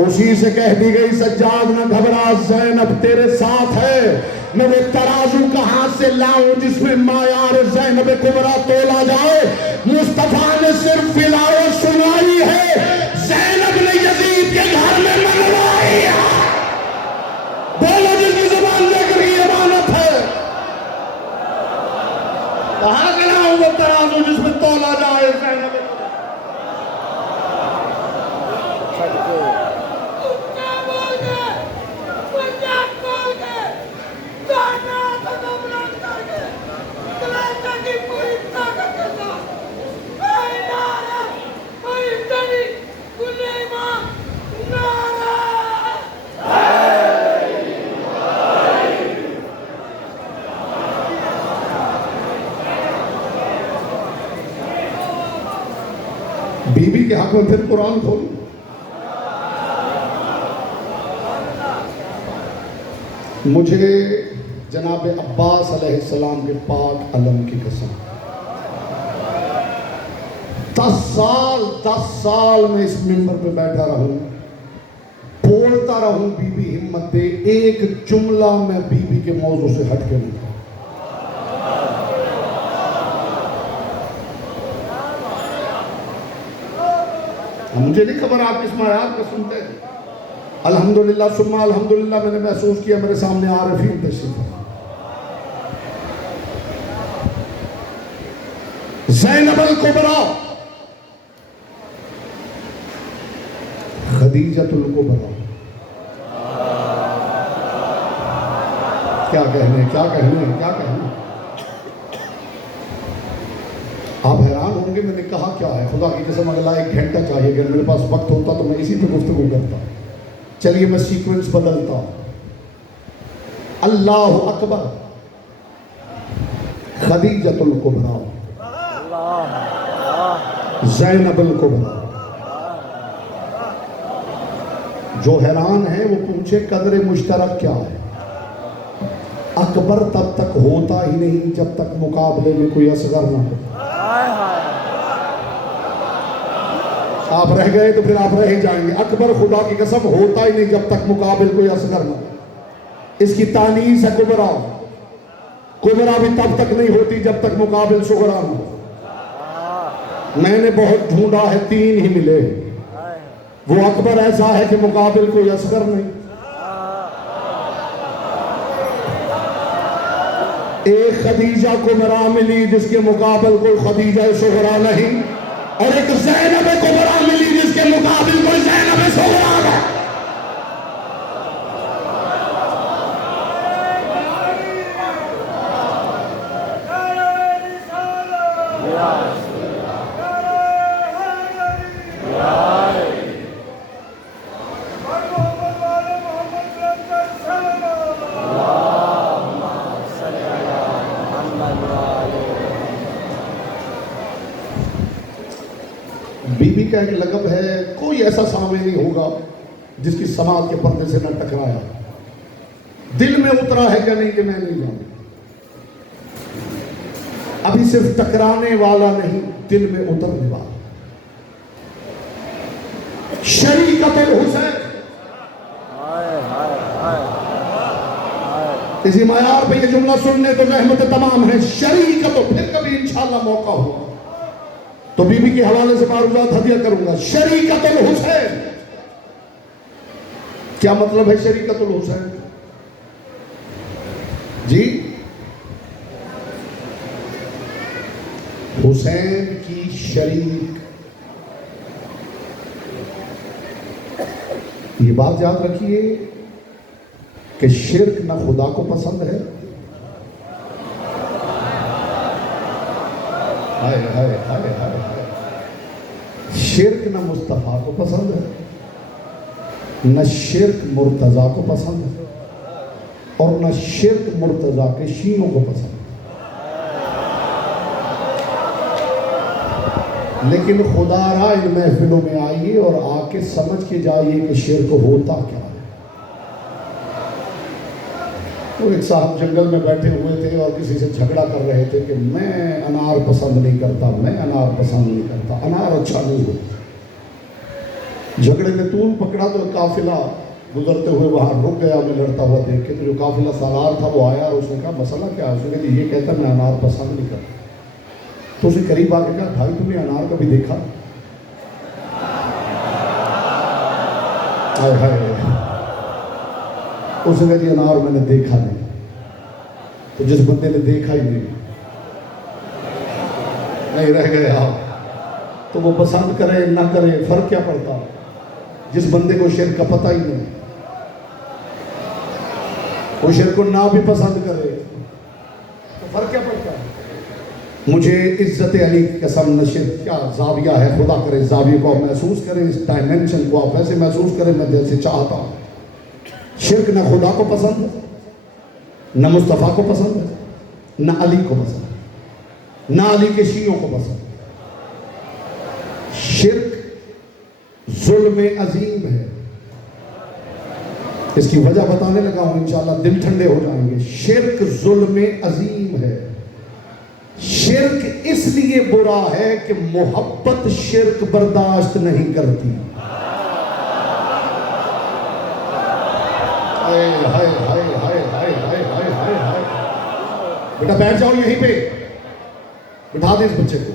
اسی سے کہہ دی گئی سجاد نہ گھبرا، زینب تیرے ساتھ ہے. میں وہ ترازو کہاں سے لاؤں جس میں معیار زینب کبریٰ تولا جائے؟ مصطفیٰ نے صرف ولایت سنائی ہے، زینب نے یزید کے گھر میں منوائی ہے. بولو جس کی زبان لے کر کی امانت ہے. کہاں سے لاؤں وہ ترازو جس میں تولا جائے زینب کبریٰ؟ بی بی کے حق میں پھر قرآن کھولو. مجھے جناب عباس علیہ السلام کے پاک علم کی قسم، 10 سال میں اس ممبر پہ بیٹھا رہوں، بولتا رہوں، بی بی ہمت دے، ایک جملہ میں بی بی کے موضوع سے ہٹ کے نہیں. مجھے نہیں خبر آپ اس آیات کو سنتے ہیں. الحمدللہ ثم الحمدللہ میں نے محسوس کیا میرے سامنے عارفین تشریف ہے. زینب الکبریٰ، خدیجۃ الکبریٰ، کیا کہنے کیا کہنے کیا کہنے. آپ حیران ہوں گے میں نے کہا کیا ہے. خدا کی قسم اگلا 1 گھنٹہ چاہیے، اگر میرے پاس وقت ہوتا تو میں اسی پہ گفتگو کرتا. چلیے میں سیکوینس بدلتا ہوں. اللہ اکبر، خدیجۃ الکبریٰ، زینب الکبریٰ. جو حیران ہے وہ پوچھے قدر مشترک کیا ہے. اکبر تب تک ہوتا ہی نہیں جب تک مقابلے میں کوئی اصغر نہ ہو. آپ رہ گئے تو پھر آپ رہ ہی جائیں گے. اکبر خدا کی قسم ہوتا ہی نہیں جب تک مقابل کوئی اصغر نہ ہو. اس کی تانیث ہے کبرا. کبرا بھی تب تک نہیں ہوتی جب تک مقابل صغرا نہ ہو. میں نے بہت ڈھونڈا ہے 3 ہی ملے. وہ اکبر ایسا ہے کہ مقابل کوئی اصغر نہیں. ایک خدیجہ کبرا ملی جس کے مقابل کوئی خدیجہ صغرا نہیں, اور ایک زینب کبرا ملی جس کے مقابل کوئی زینب صغرا نہیں. بی بی کا ایک لقب ہے, کوئی ایسا سامنے نہیں ہوگا جس کی سماعت کے پردے سے نہ ٹکرایا. دل میں اترا ہے کہ نہیں کہ میں نہیں جانتا. ابھی صرف ٹکرانے والا نہیں, دل میں اترنے والا. شریکت الحسین, اسی معیار پہ یہ جملہ سننے تو رحمت تمام ہے. شریکت, پھر کبھی انشاءاللہ موقع ہوگا تو بی بی کے حوالے سے معروضات ہدیہ کروں گا. شریکت الحسین, کیا مطلب ہے شریکت الحسین جی؟ حسین کی شریک. یہ بات یاد رکھیے کہ شرک نہ خدا کو پسند ہے, ہائے ہائے ہائے ہائے, شرک نہ مصطفیٰ کو پسند ہے, نہ شرک مرتضیٰ کو پسند ہے, اور نہ شرک مرتضیٰ کے شیعوں کو پسند ہے. لیکن خدا را ان محفلوں میں آئیے اور آ کے سمجھ کے جائیے کہ شرک ہوتا کیا ہے. تو ایک صاحب جنگل میں بیٹھے ہوئے تھے اور کسی سے جھگڑا کر رہے تھے کہ میں انار پسند نہیں کرتا, میں انار پسند نہیں کرتا, انار اچھا نہیں ہوتا. جھگڑے نے طول پکڑا تو قافلہ گزرتے ہوئے وہاں رک گیا. میں لڑتا ہوا دیکھ کے تو جو قافلہ سالار تھا وہ آیا اور اس نے کہا مسئلہ کیا ہے؟ اس نے کہا یہ کہتا میں انار پسند نہیں کرتا. تو اسے قریب آ کے کہا بھائی تم نے انار کبھی دیکھا؟ ہائے ہائے. اس نے کہا جی انار میں نے دیکھا نہیں. تو جس بندے نے دیکھا ہی نہیں رہ گئے آپ, تو وہ پسند کرے نہ کرے فرق کیا پڑتا؟ جس بندے کو شرک کا پتہ ہی نہیں, وہ شرک کو نہ بھی پسند کرے تو فرق کیا پڑتا ہے؟ مجھے عزت علی کی قسم نشر کیا زاویہ ہے, خدا کرے زاویہ کو آپ محسوس کریں, اس ڈائمنشن کو آپ ایسے محسوس کریں میں جیسے چاہتا ہوں. شرک نہ خدا کو پسند ہے, نہ مصطفیٰ کو پسند ہے, نہ علی کو پسند ہے, نہ علی کے شیعوں کو پسند ہے. شرک ظلم عظیم ہے. اس کی وجہ بتانے لگا ہوں, انشاءاللہ دل ٹھنڈے ہو جائیں گے. شرک ظلم عظیم ہے. شرک اس لیے برا ہے کہ محبت شرک برداشت نہیں کرتی. بیٹا بیٹھ جاؤ یہیں پہ, بٹھا دیں اس بچے کو.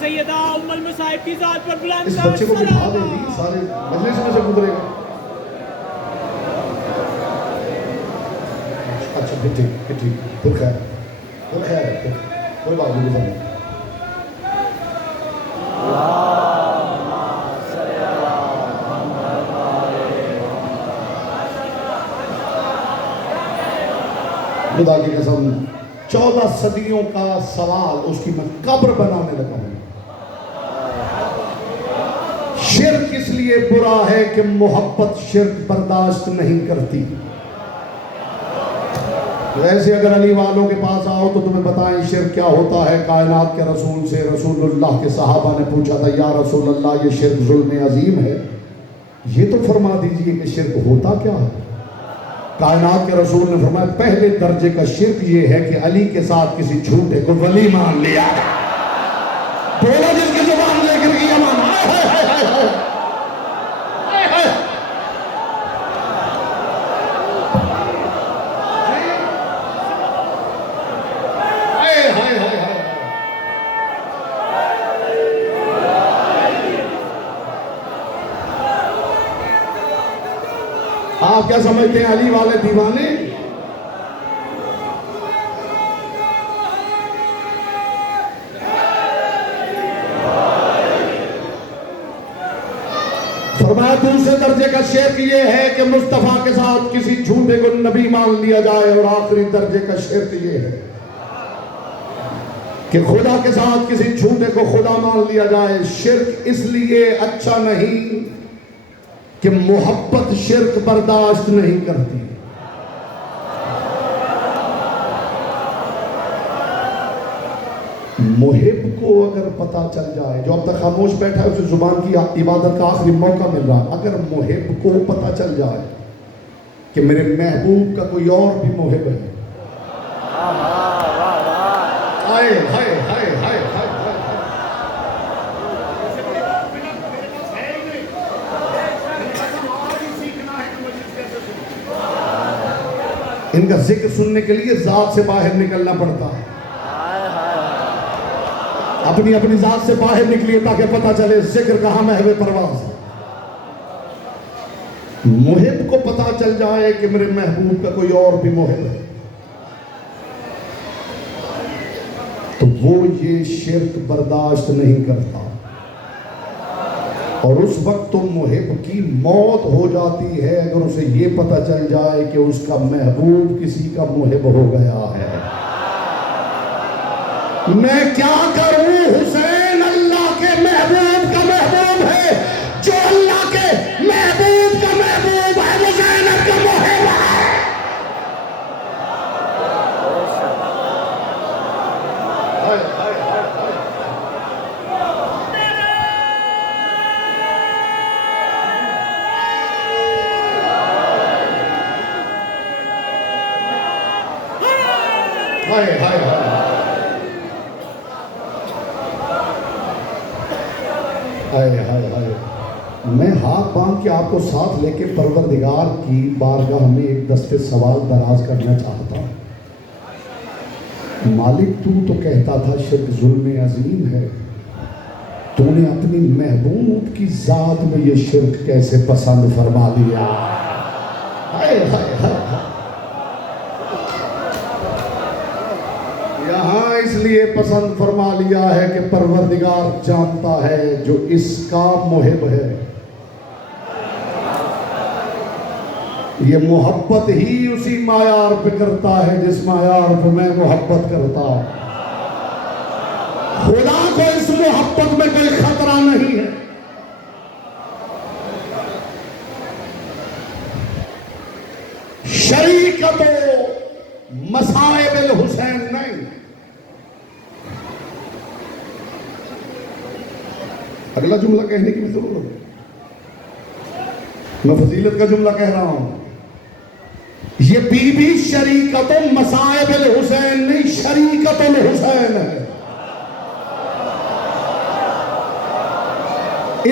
سیدہ ام المصائب کی ذات پر بلند اس بچے کو بٹھا دیں گی, سارے مجلس میں سے گزرے گا. اچھا ٹھیک ٹھیک, پھر خیر کوئی بات نہیں, گزر. خدا کی قسم 14 صدیوں کا سوال اس کی میں قبر بنانے لگا ہوں. شرک اس لیے برا ہے کہ محبت شرک برداشت نہیں کرتی. ویسے اگر علی والوں کے پاس آؤ تو تمہیں بتائیں شرک کیا ہوتا ہے. کائنات کے رسول سے رسول اللہ کے صحابہ نے پوچھا تھا یا رسول اللہ یہ شرک ظلم عظیم ہے, یہ تو فرما دیجئے کہ شرک ہوتا کیا ہے. کائنات کے رسول نے فرمایا پہلے درجے کا شرک یہ ہے کہ علی کے ساتھ کسی جھوٹے کو ولی مان لیا. بولا جس کی زبان لے کر کیا مان. آپ کیا سمجھتے ہیں علی والے دیوانے؟ فرمایا دوسرے درجے کا شرک یہ ہے کہ مصطفیٰ کے ساتھ کسی جھوٹے کو نبی مان لیا جائے، اور آخری درجے کا شرک یہ ہے کہ خدا کے ساتھ کسی جھوٹے کو خدا مان لیا جائے. شرک اس لیے اچھا نہیں کہ محبت شرک برداشت نہیں کرتی. محب کو اگر پتا چل جائے، جو اب تک خاموش بیٹھا ہے اسے زبان کی عبادت کا آخری موقع مل رہا ہے، اگر محب کو پتا چل جائے کہ میرے محبوب کا کوئی اور بھی محب ہے، ہائے ہائے ہائے ہائے ہائے، ان کا ذکر سننے کے لیے ذات سے باہر نکلنا پڑتا ہے. اپنی اپنی ذات سے باہر نکلیے تاکہ پتہ چلے ذکر کہاں محو پرواز ہے. محب کو پتہ چل جائے کہ میرے محبوب کا کوئی اور بھی محب ہے تو وہ یہ شرک برداشت نہیں کرتا، اور اس وقت تو محب کی موت ہو جاتی ہے اگر اسے یہ پتہ چل جائے کہ اس کا محبوب کسی کا محب ہو گیا ہے. میں کیا کروں، حسین اللہ کے محبوب کا محبوب ہے، جو اللہ کے محبوب کا محبوب ہے وہ زینب کا محب ہے. میں ہاتھ باندھ کے آپ کو ساتھ لے کے پروردگار کی بارگاہ میں ایک دستے سوال دراز کرنا چاہتا ہوں. مالک تو کہتا تھا شرک ظلم عظیم ہے، تو نے اپنی محبوب کی ذات میں یہ شرک کیسے پسند فرما لیا؟ یہاں اس لیے پسند فرما لیا ہے کہ پروردگار جانتا ہے جو اس کا محب ہے یہ محبت ہی اسی معیار پہ کرتا ہے جس معیار پہ میں محبت کرتا ہوں. خدا کو اس محبت میں کوئی خطرہ نہیں ہے. شریکت مصائب الحسین نہیں. اگلا جملہ کہنے کی بھی ضرورت ہے، میں فضیلت کا جملہ کہہ رہا ہوں. یہ بی بی شریکت مصائب الحسین نہیں، شریکت الحسین ہے.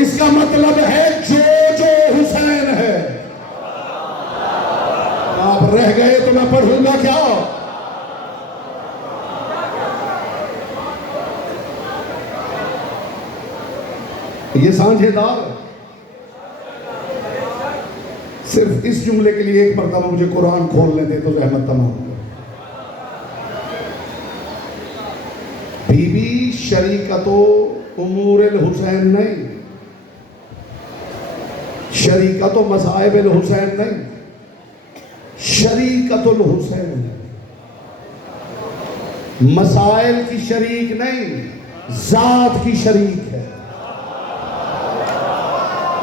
اس کا مطلب ہے جو حسین ہے. آپ رہ گئے تو میں پڑھوں گا کیا؟ یہ سانجھے دار. صرف اس جملے کے لیے ایک مرتبہ مجھے قرآن کھولنے دے تو زحمت تمام. بی بی شریکت امور الحسین نہیں، شریکت مصائب الحسین نہیں، شریکت الحسین. مسائل کی شریک نہیں، ذات کی شریک ہے.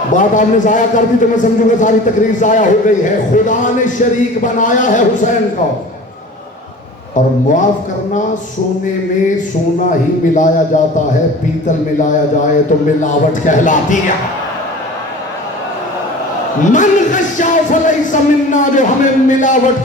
بات آپ نے ضائع کر دی تو میں سمجھوں گا ساری تقریر ضائع ہو گئی ہے. خدا نے شریک بنایا ہے حسین کا، اور معاف کرنا، سونے میں سونا ہی ملایا جاتا ہے، پیتل ملایا جائے تو ملاوٹ کہلاتی ہے. من غشا فلیس منا، جو ہمیں ملا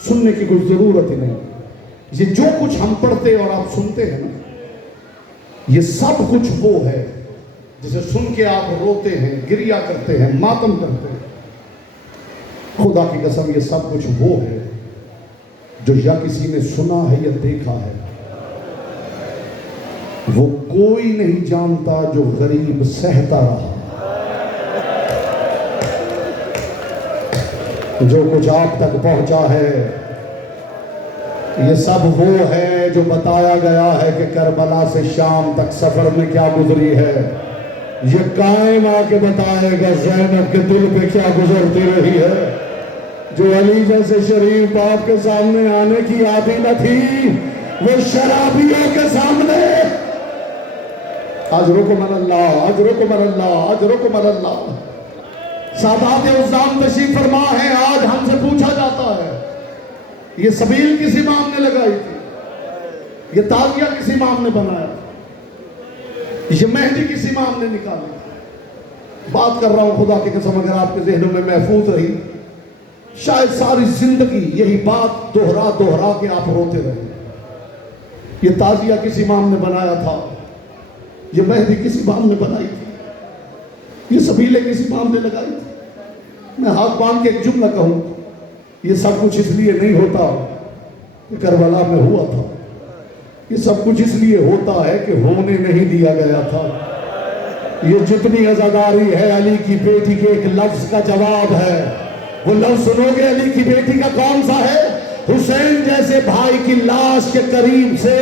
سننے کی کوئی ضرورت ہی نہیں. یہ جو کچھ ہم پڑھتے اور آپ سنتے ہیں نا, یہ سب کچھ وہ ہے جسے سن کے آپ روتے ہیں, گریا کرتے ہیں, ماتم کرتے ہیں. خدا کی قسم یہ سب کچھ وہ ہے جو یا کسی نے سنا ہے یا دیکھا ہے. وہ کوئی نہیں جانتا جو غریب سہتا رہا. جو کچھ آپ تک پہنچا ہے یہ سب وہ ہے جو بتایا گیا ہے کہ کربلا سے شام تک سفر میں کیا گزری ہے. یہ قائم آ کے بتائے گا زینب کے دل پہ کیا گزرتی رہی ہے. جو علی جیسے شریف باپ کے سامنے آنے کی عادی نہ تھی, وہ شرابیوں کے سامنے اجرکم اللہ, اجرکم اللہ, اجرکم اللہ. سادات عظام تشریف فرما ہے. آج ہم سے پوچھا جاتا ہے یہ سبیل کس امام نے لگائی تھی, یہ تازیہ کس امام نے بنایا, یہ مہدی کس امام نے نکالی. بات کر رہا ہوں خدا کی قسم, اگر آپ کے ذہنوں میں محفوظ رہی شاید ساری زندگی یہی بات دوہرا دوہرا کے آپ روتے رہے. یہ تازیہ کس امام نے بنایا تھا, یہ مہدی کس امام نے بنائی تھی, یہ سبیلیں کس امام نے لگائی تھی. میں ہاتھ باندھ کے ایک جملہ کہوں, یہ سب کچھ اس لیے نہیں ہوتا کہ کربلا میں ہوا تھا. یہ سب کچھ اس لیے ہوتا ہے کہ ہونے نہیں دیا گیا تھا. یہ جتنی عزاداری ہے علی کی بیٹی کے ایک لفظ کا جواب ہے. وہ لفظ سنو گے علی کی بیٹی کا کون سا ہے؟ حسین جیسے بھائی کی لاش کے قریب سے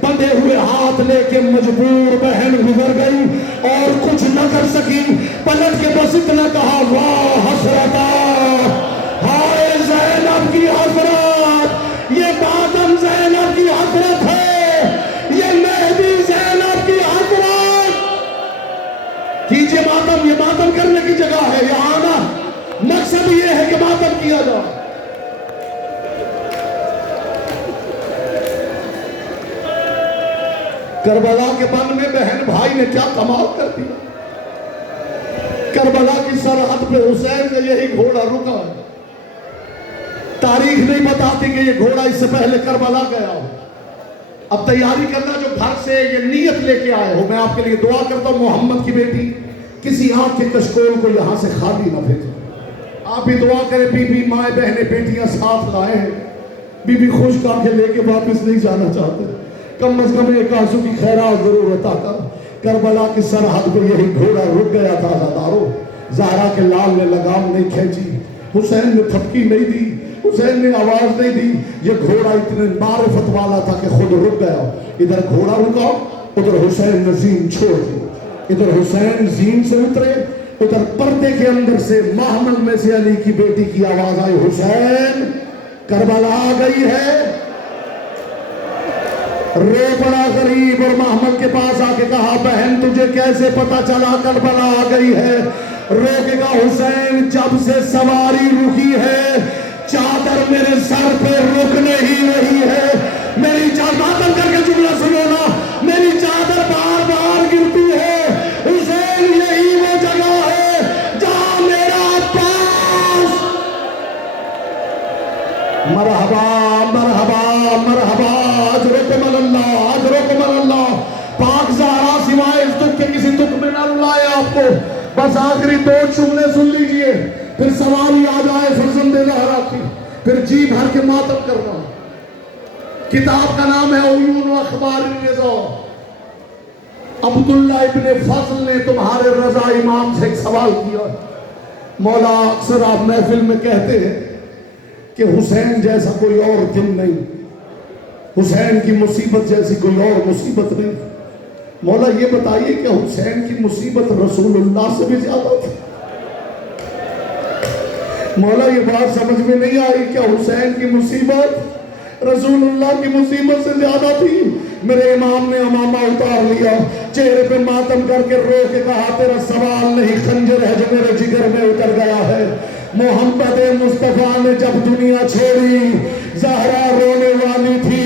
بندھے ہوئے ہاتھ لے کے مجبور بہن گزر گئی اور کچھ نہ کر سکی. پلٹ کے بس اتنا کہا واہ حسرتا, ہائے زینب کی حسرت. یہ ماتم زینب کی حسرت ہے, یہ مہدی زینب کی حسرت. کیجئے ماتم, یہ ماتم کرنے کی جگہ ہے. یہاں آنا مقصد یہ ہے کہ ماتم کیا جائے. کربلا کے بن میں بہن بھائی نے کیا کمال کر دیا. کربلا کی سرحد پہ حسین کا یہی گھوڑا رکا ہے. تاریخ نہیں بتاتی کہ یہ گھوڑا اس سے پہلے کربلا گیا ہو. اب تیاری کرنا جو گھر سے یہ نیت لے کے آئے ہو. میں آپ کے لیے دعا کرتا ہوں محمد کی بیٹی کسی آنکھ کے کشکول کو یہاں سے خالی نہ بھیجے. آپ بھی دعا کریں, بی بی مائیں بہنیں بیٹیاں ساتھ لائے ہیں. بی بی خوش کر کے لے کے واپس نہیں جانا چاہتے, کم از کم ایک آنسو کی خیرات ضرور عطا کر. کربلا کی سرحد پہ یہی گھوڑا رک گیا تھا. عزادارو, زہرا کے لال نے لگام نہیں کھینچی, حسین نے تھپکی نہیں دی, حسین نے آواز نہیں دی. یہ گھوڑا اتنے معرفت والا تھا کہ خود رک گیا. ادھر گھوڑا رکا, ادھر حسین نے زین چھوڑ دی. ادھر حسین زین سے اترے, ادھر پردے کے اندر سے محمل میں سے علی کی بیٹی کی آواز آئی, حسین کربلا آ گئی ہے. رو پڑا غریب اور محمد کے پاس آ کے کہا بہن تجھے کیسے پتا چلا کربلا آ گئی ہے؟ رو کے کہا حسین جب سے سواری رکی ہے چادر میرے سر پہ رک نہیں رہی ہے. میری چادر کر کے جملہ سنو نا, میری چادر بار بار گرتی ہے. حسین یہی وہ جگہ ہے جہاں میرا عباس. مرحبا مرحبا مرحبا, اجرکم اللہ, اجرکم اللہ. پاک زہرا سوائے اس دکھ کے کسی دکھ میں نہ رلائے آپ کو. بس آخری دو جملے سن لیجئے, پھر سواری آ جائے فرزند زہرا کی, پھر جی بھر کے ماتم کرنا. کتاب کا نام ہے عیون و اخبار الرضا. عبداللہ ابن فضل نے تمہارے رضا امام سے ایک سوال کیا. مولا اکثر آپ محفل میں کہتے ہیں کہ حسین جیسا کوئی اور دن نہیں, حسین کی مصیبت جیسی کوئی اور مصیبت نہیں. مولا یہ بتائیے کہ حسین کی مصیبت رسول اللہ سے بھی زیادہ تھی. مولا یہ بات سمجھ میں نہیں آئی کہ حسین کی مصیبت رسول اللہ کی مصیبت سے زیادہ تھی. میرے امام نے امامہ اتار لیا, چہرے پہ ماتم کر کے رو کے کہا تیرا سوال نہیں خنجر ہے جو میرے جگر میں اتر گیا ہے. محمد مصطفیٰ نے جب دنیا چھوڑی زہرا رونے والی تھی,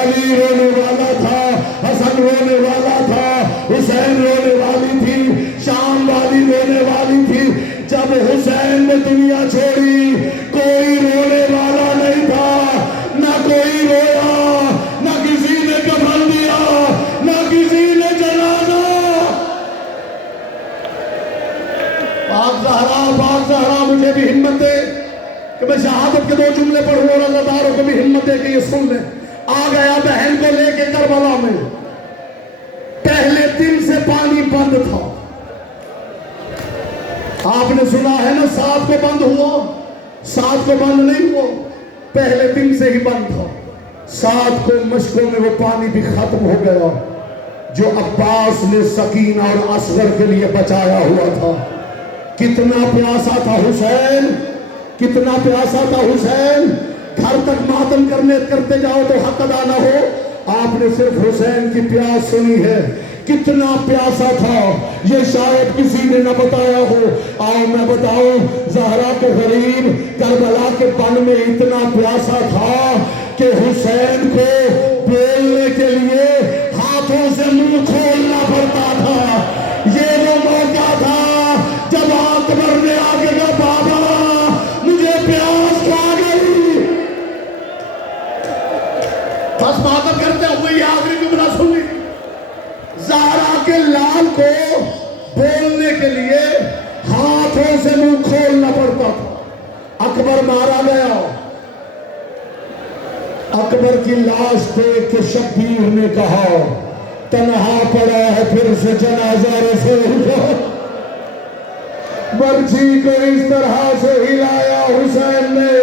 علی رونے والا تھا, حسن رونے والا تھا, حسین رونے والی تھی, شام والی رونے والی تھی. جب حسین نے دنیا چھوڑی کوئی رونے والا نہیں تھا. کہ میں شہادت کے 2 جملے پڑھوں اور اللہ داروں کو بھی ہمت دے کے یہ سن لیں. آ گیا بہن کو لے کے کربلا میں. پہلے دن سے پانی بند تھا. آپ نے سنا ہے نا 7 کو بند ہوا. 7 کو بند نہیں ہوا, پہلے دن سے ہی بند تھا. 7 کو مشکوں میں وہ پانی بھی ختم ہو گیا جو عباس نے سکینہ اور اصغر کے لیے بچایا ہوا تھا. کتنا پیاسا تھا حسین, کتنا پیاسا تھا حسین. گھر تک ماتم کرتے جاؤ تو حق ادا نہ ہو. آپ نے صرف حسین کی پیاس سنی ہے. کتنا پیاسا تھا یہ شاید کسی نے نہ بتایا ہو. آؤ میں بتاؤں, زہرا کے غریب کربلا کے بن میں اتنا پیاسا تھا کہ حسین کو بولنے کے لیے ہاتھوں سے منہ کھولنا پڑتا تھا. یہ وہ موقع تھا جب اکبر نے آگے کہا بابا مجھے پیاس کھا گئی. بس بات کرتے ہوئے یہ آخری جملہ سن لی. زہرا کے لال کو بولنے کے لیے ہاتھوں سے منہ کھولنا پڑتا تھا. اکبر مارا گیا. اکبر کی لاش دیکھ کے شبیر نے کہا تنہا پڑا ہے پھر سے جنازہ رسول کا. برچھی کو اس طرح سے ہلایا حسین نے,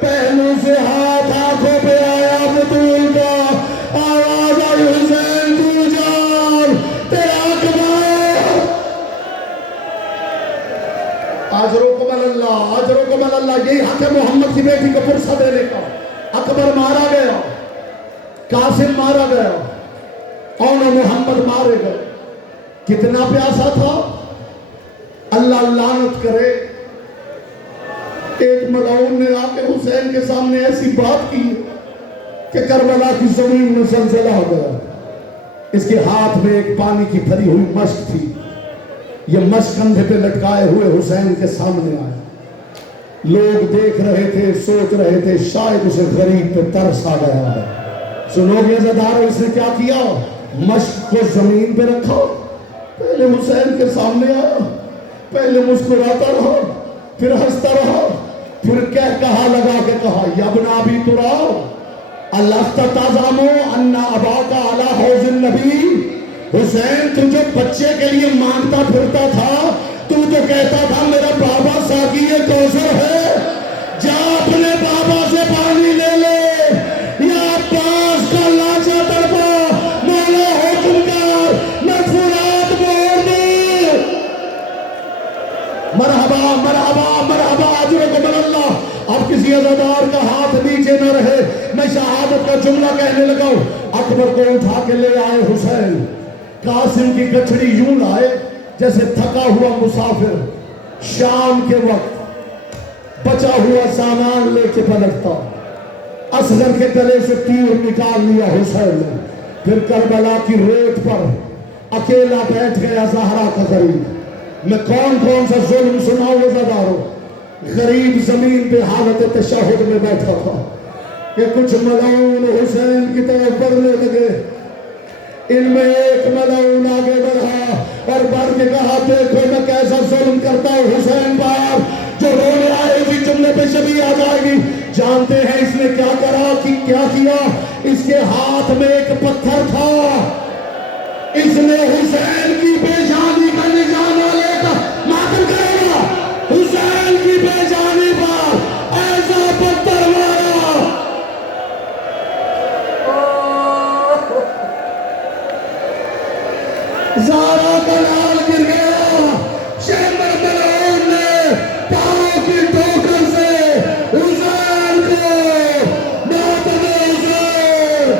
پہلو سے ہاتھ آنکھوں پہ آیا بطول کا. آواز آئی حسین تو جان تیرا اکبر. اجرکم اللہ, اجرکم اللہ. یہی حق ہے محمد کی بیٹی کو فرصت دینے کا. اکبر مارا گیا, قاسم مارا گیا, اور محمد مارے گئے. کتنا پیاسا تھا. اللہ لعنت کرے, ایک ملعون نے آ کے حسین کے سامنے ایسی بات کی کہ کربلا کی زمین میں زلزلہ ہو گیا. اس کے ہاتھ میں ایک پانی کی بھری ہوئی مشک تھی. یہ مشک کندھے پہ لٹکائے ہوئے حسین کے سامنے آیا. لوگ دیکھ رہے تھے, سوچ رہے تھے شاید اسے غریب پہ ترس آ گیا ہے. سنو گے عزیزدارو, اس نے کیا کیا؟ مشک کو زمین پہ رکھا, پہلے حسین کے سامنے آیا, پہلے مسکراتا رہا, پھر ہنستا رہا, پھر کہا لگا کے کہا یا ابن ابی تراب اللہ تزعمو ان اباک علی حوض النبی. حسین تو جو بچے کے لیے مانگتا پھرتا تھا, تو کہتا تھا میرا بابا ساقی کوثر ہے, جا اپنے بابا سے پانی لے لے. یا عباس کا لاچا تڑپا مولا حکم کر میں فرات موڑ دوں. مرحبا مرحبا مرحبا, اجرکم اللہ. اب کسی عزادار کا ہاتھ نیچے نہ رہے, میں شہادت کا جملہ کہنے لگا ہوں. اکبر کو اٹھا کے لے آئے حسین. قاسم کی گچھڑی یوں لائے جیسے تھکا ہوا مسافر شام کے وقت بچا ہوا سامان لے کے پلٹتا. اصغر کے گلے سے تیر نکال لیا حسین نے. پھر کربلا کی ریت پر اکیلا بیٹھ گیا زہرا کا غریب. میں کون کون سا ظلم سناؤں عزادارو. غریب زمین پہ حالت تشہد میں بیٹھا تھا کہ کچھ ملعون حسین کی طرف بڑھنے لگے. ان میں ایک ملعون آگے بڑھا اور بڑھ کے کہا دیکھو میں کیسا ظلم کرتا ہوں حسین پر. جو رونے آئے اسی جملے پہ شبیہ آ جائے گی. جانتے ہیں اس نے کیا کرا کہ کیا کیا؟ اس کے ہاتھ میں ایک پتھر تھا. اس نے حسین کی پیشانی کا نشانہ لے کر ماتم کرے گا. حسین کی پیشانی پر ایسا پتھر مارا. زہرا کا لال گر گیا. شیخ ملعون نے پاؤں کی ٹھوکر سے حسین کو ماتم حسین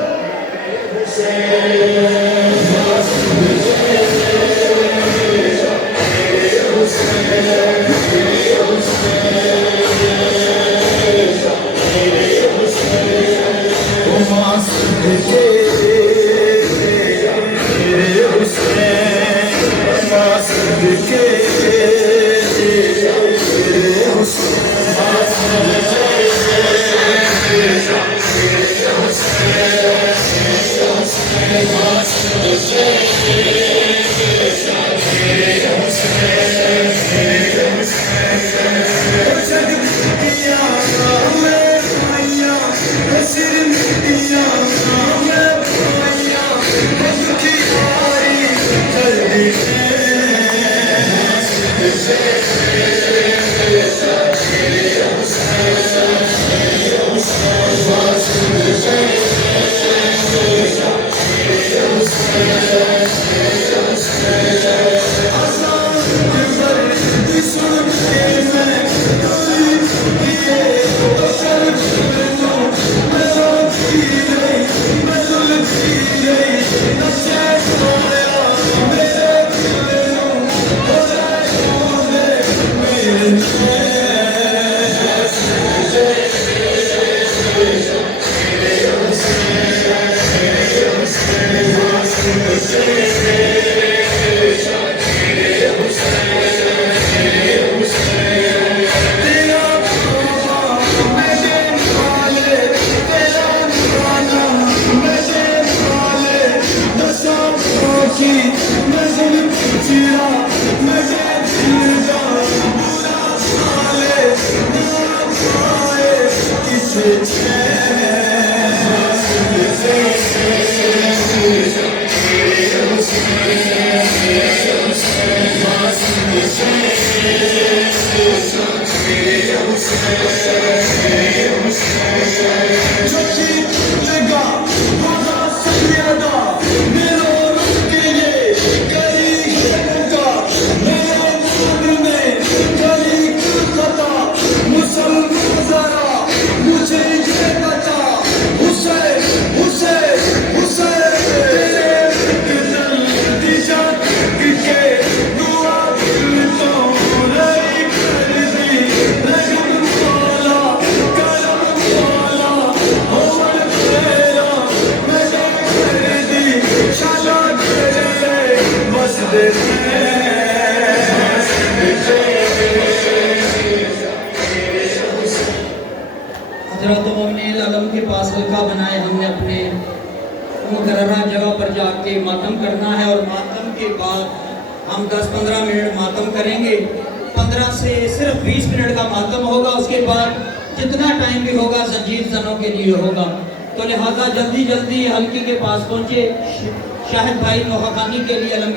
کہ ماتم کرنا ہے، اور ماتم کے بعد ہم 10-15 منٹ ماتم کریں گے. 15 سے صرف 20 منٹ کا ماتم ہوگا. اس کے بعد جتنا ٹائم بھی ہوگا زنجیر زنوں کے لیے ہوگا. تو لہٰذا جلدی جلدی حلقے کے پاس پہنچے. شاہد بھائی نوحہ خوانی کے لیے علم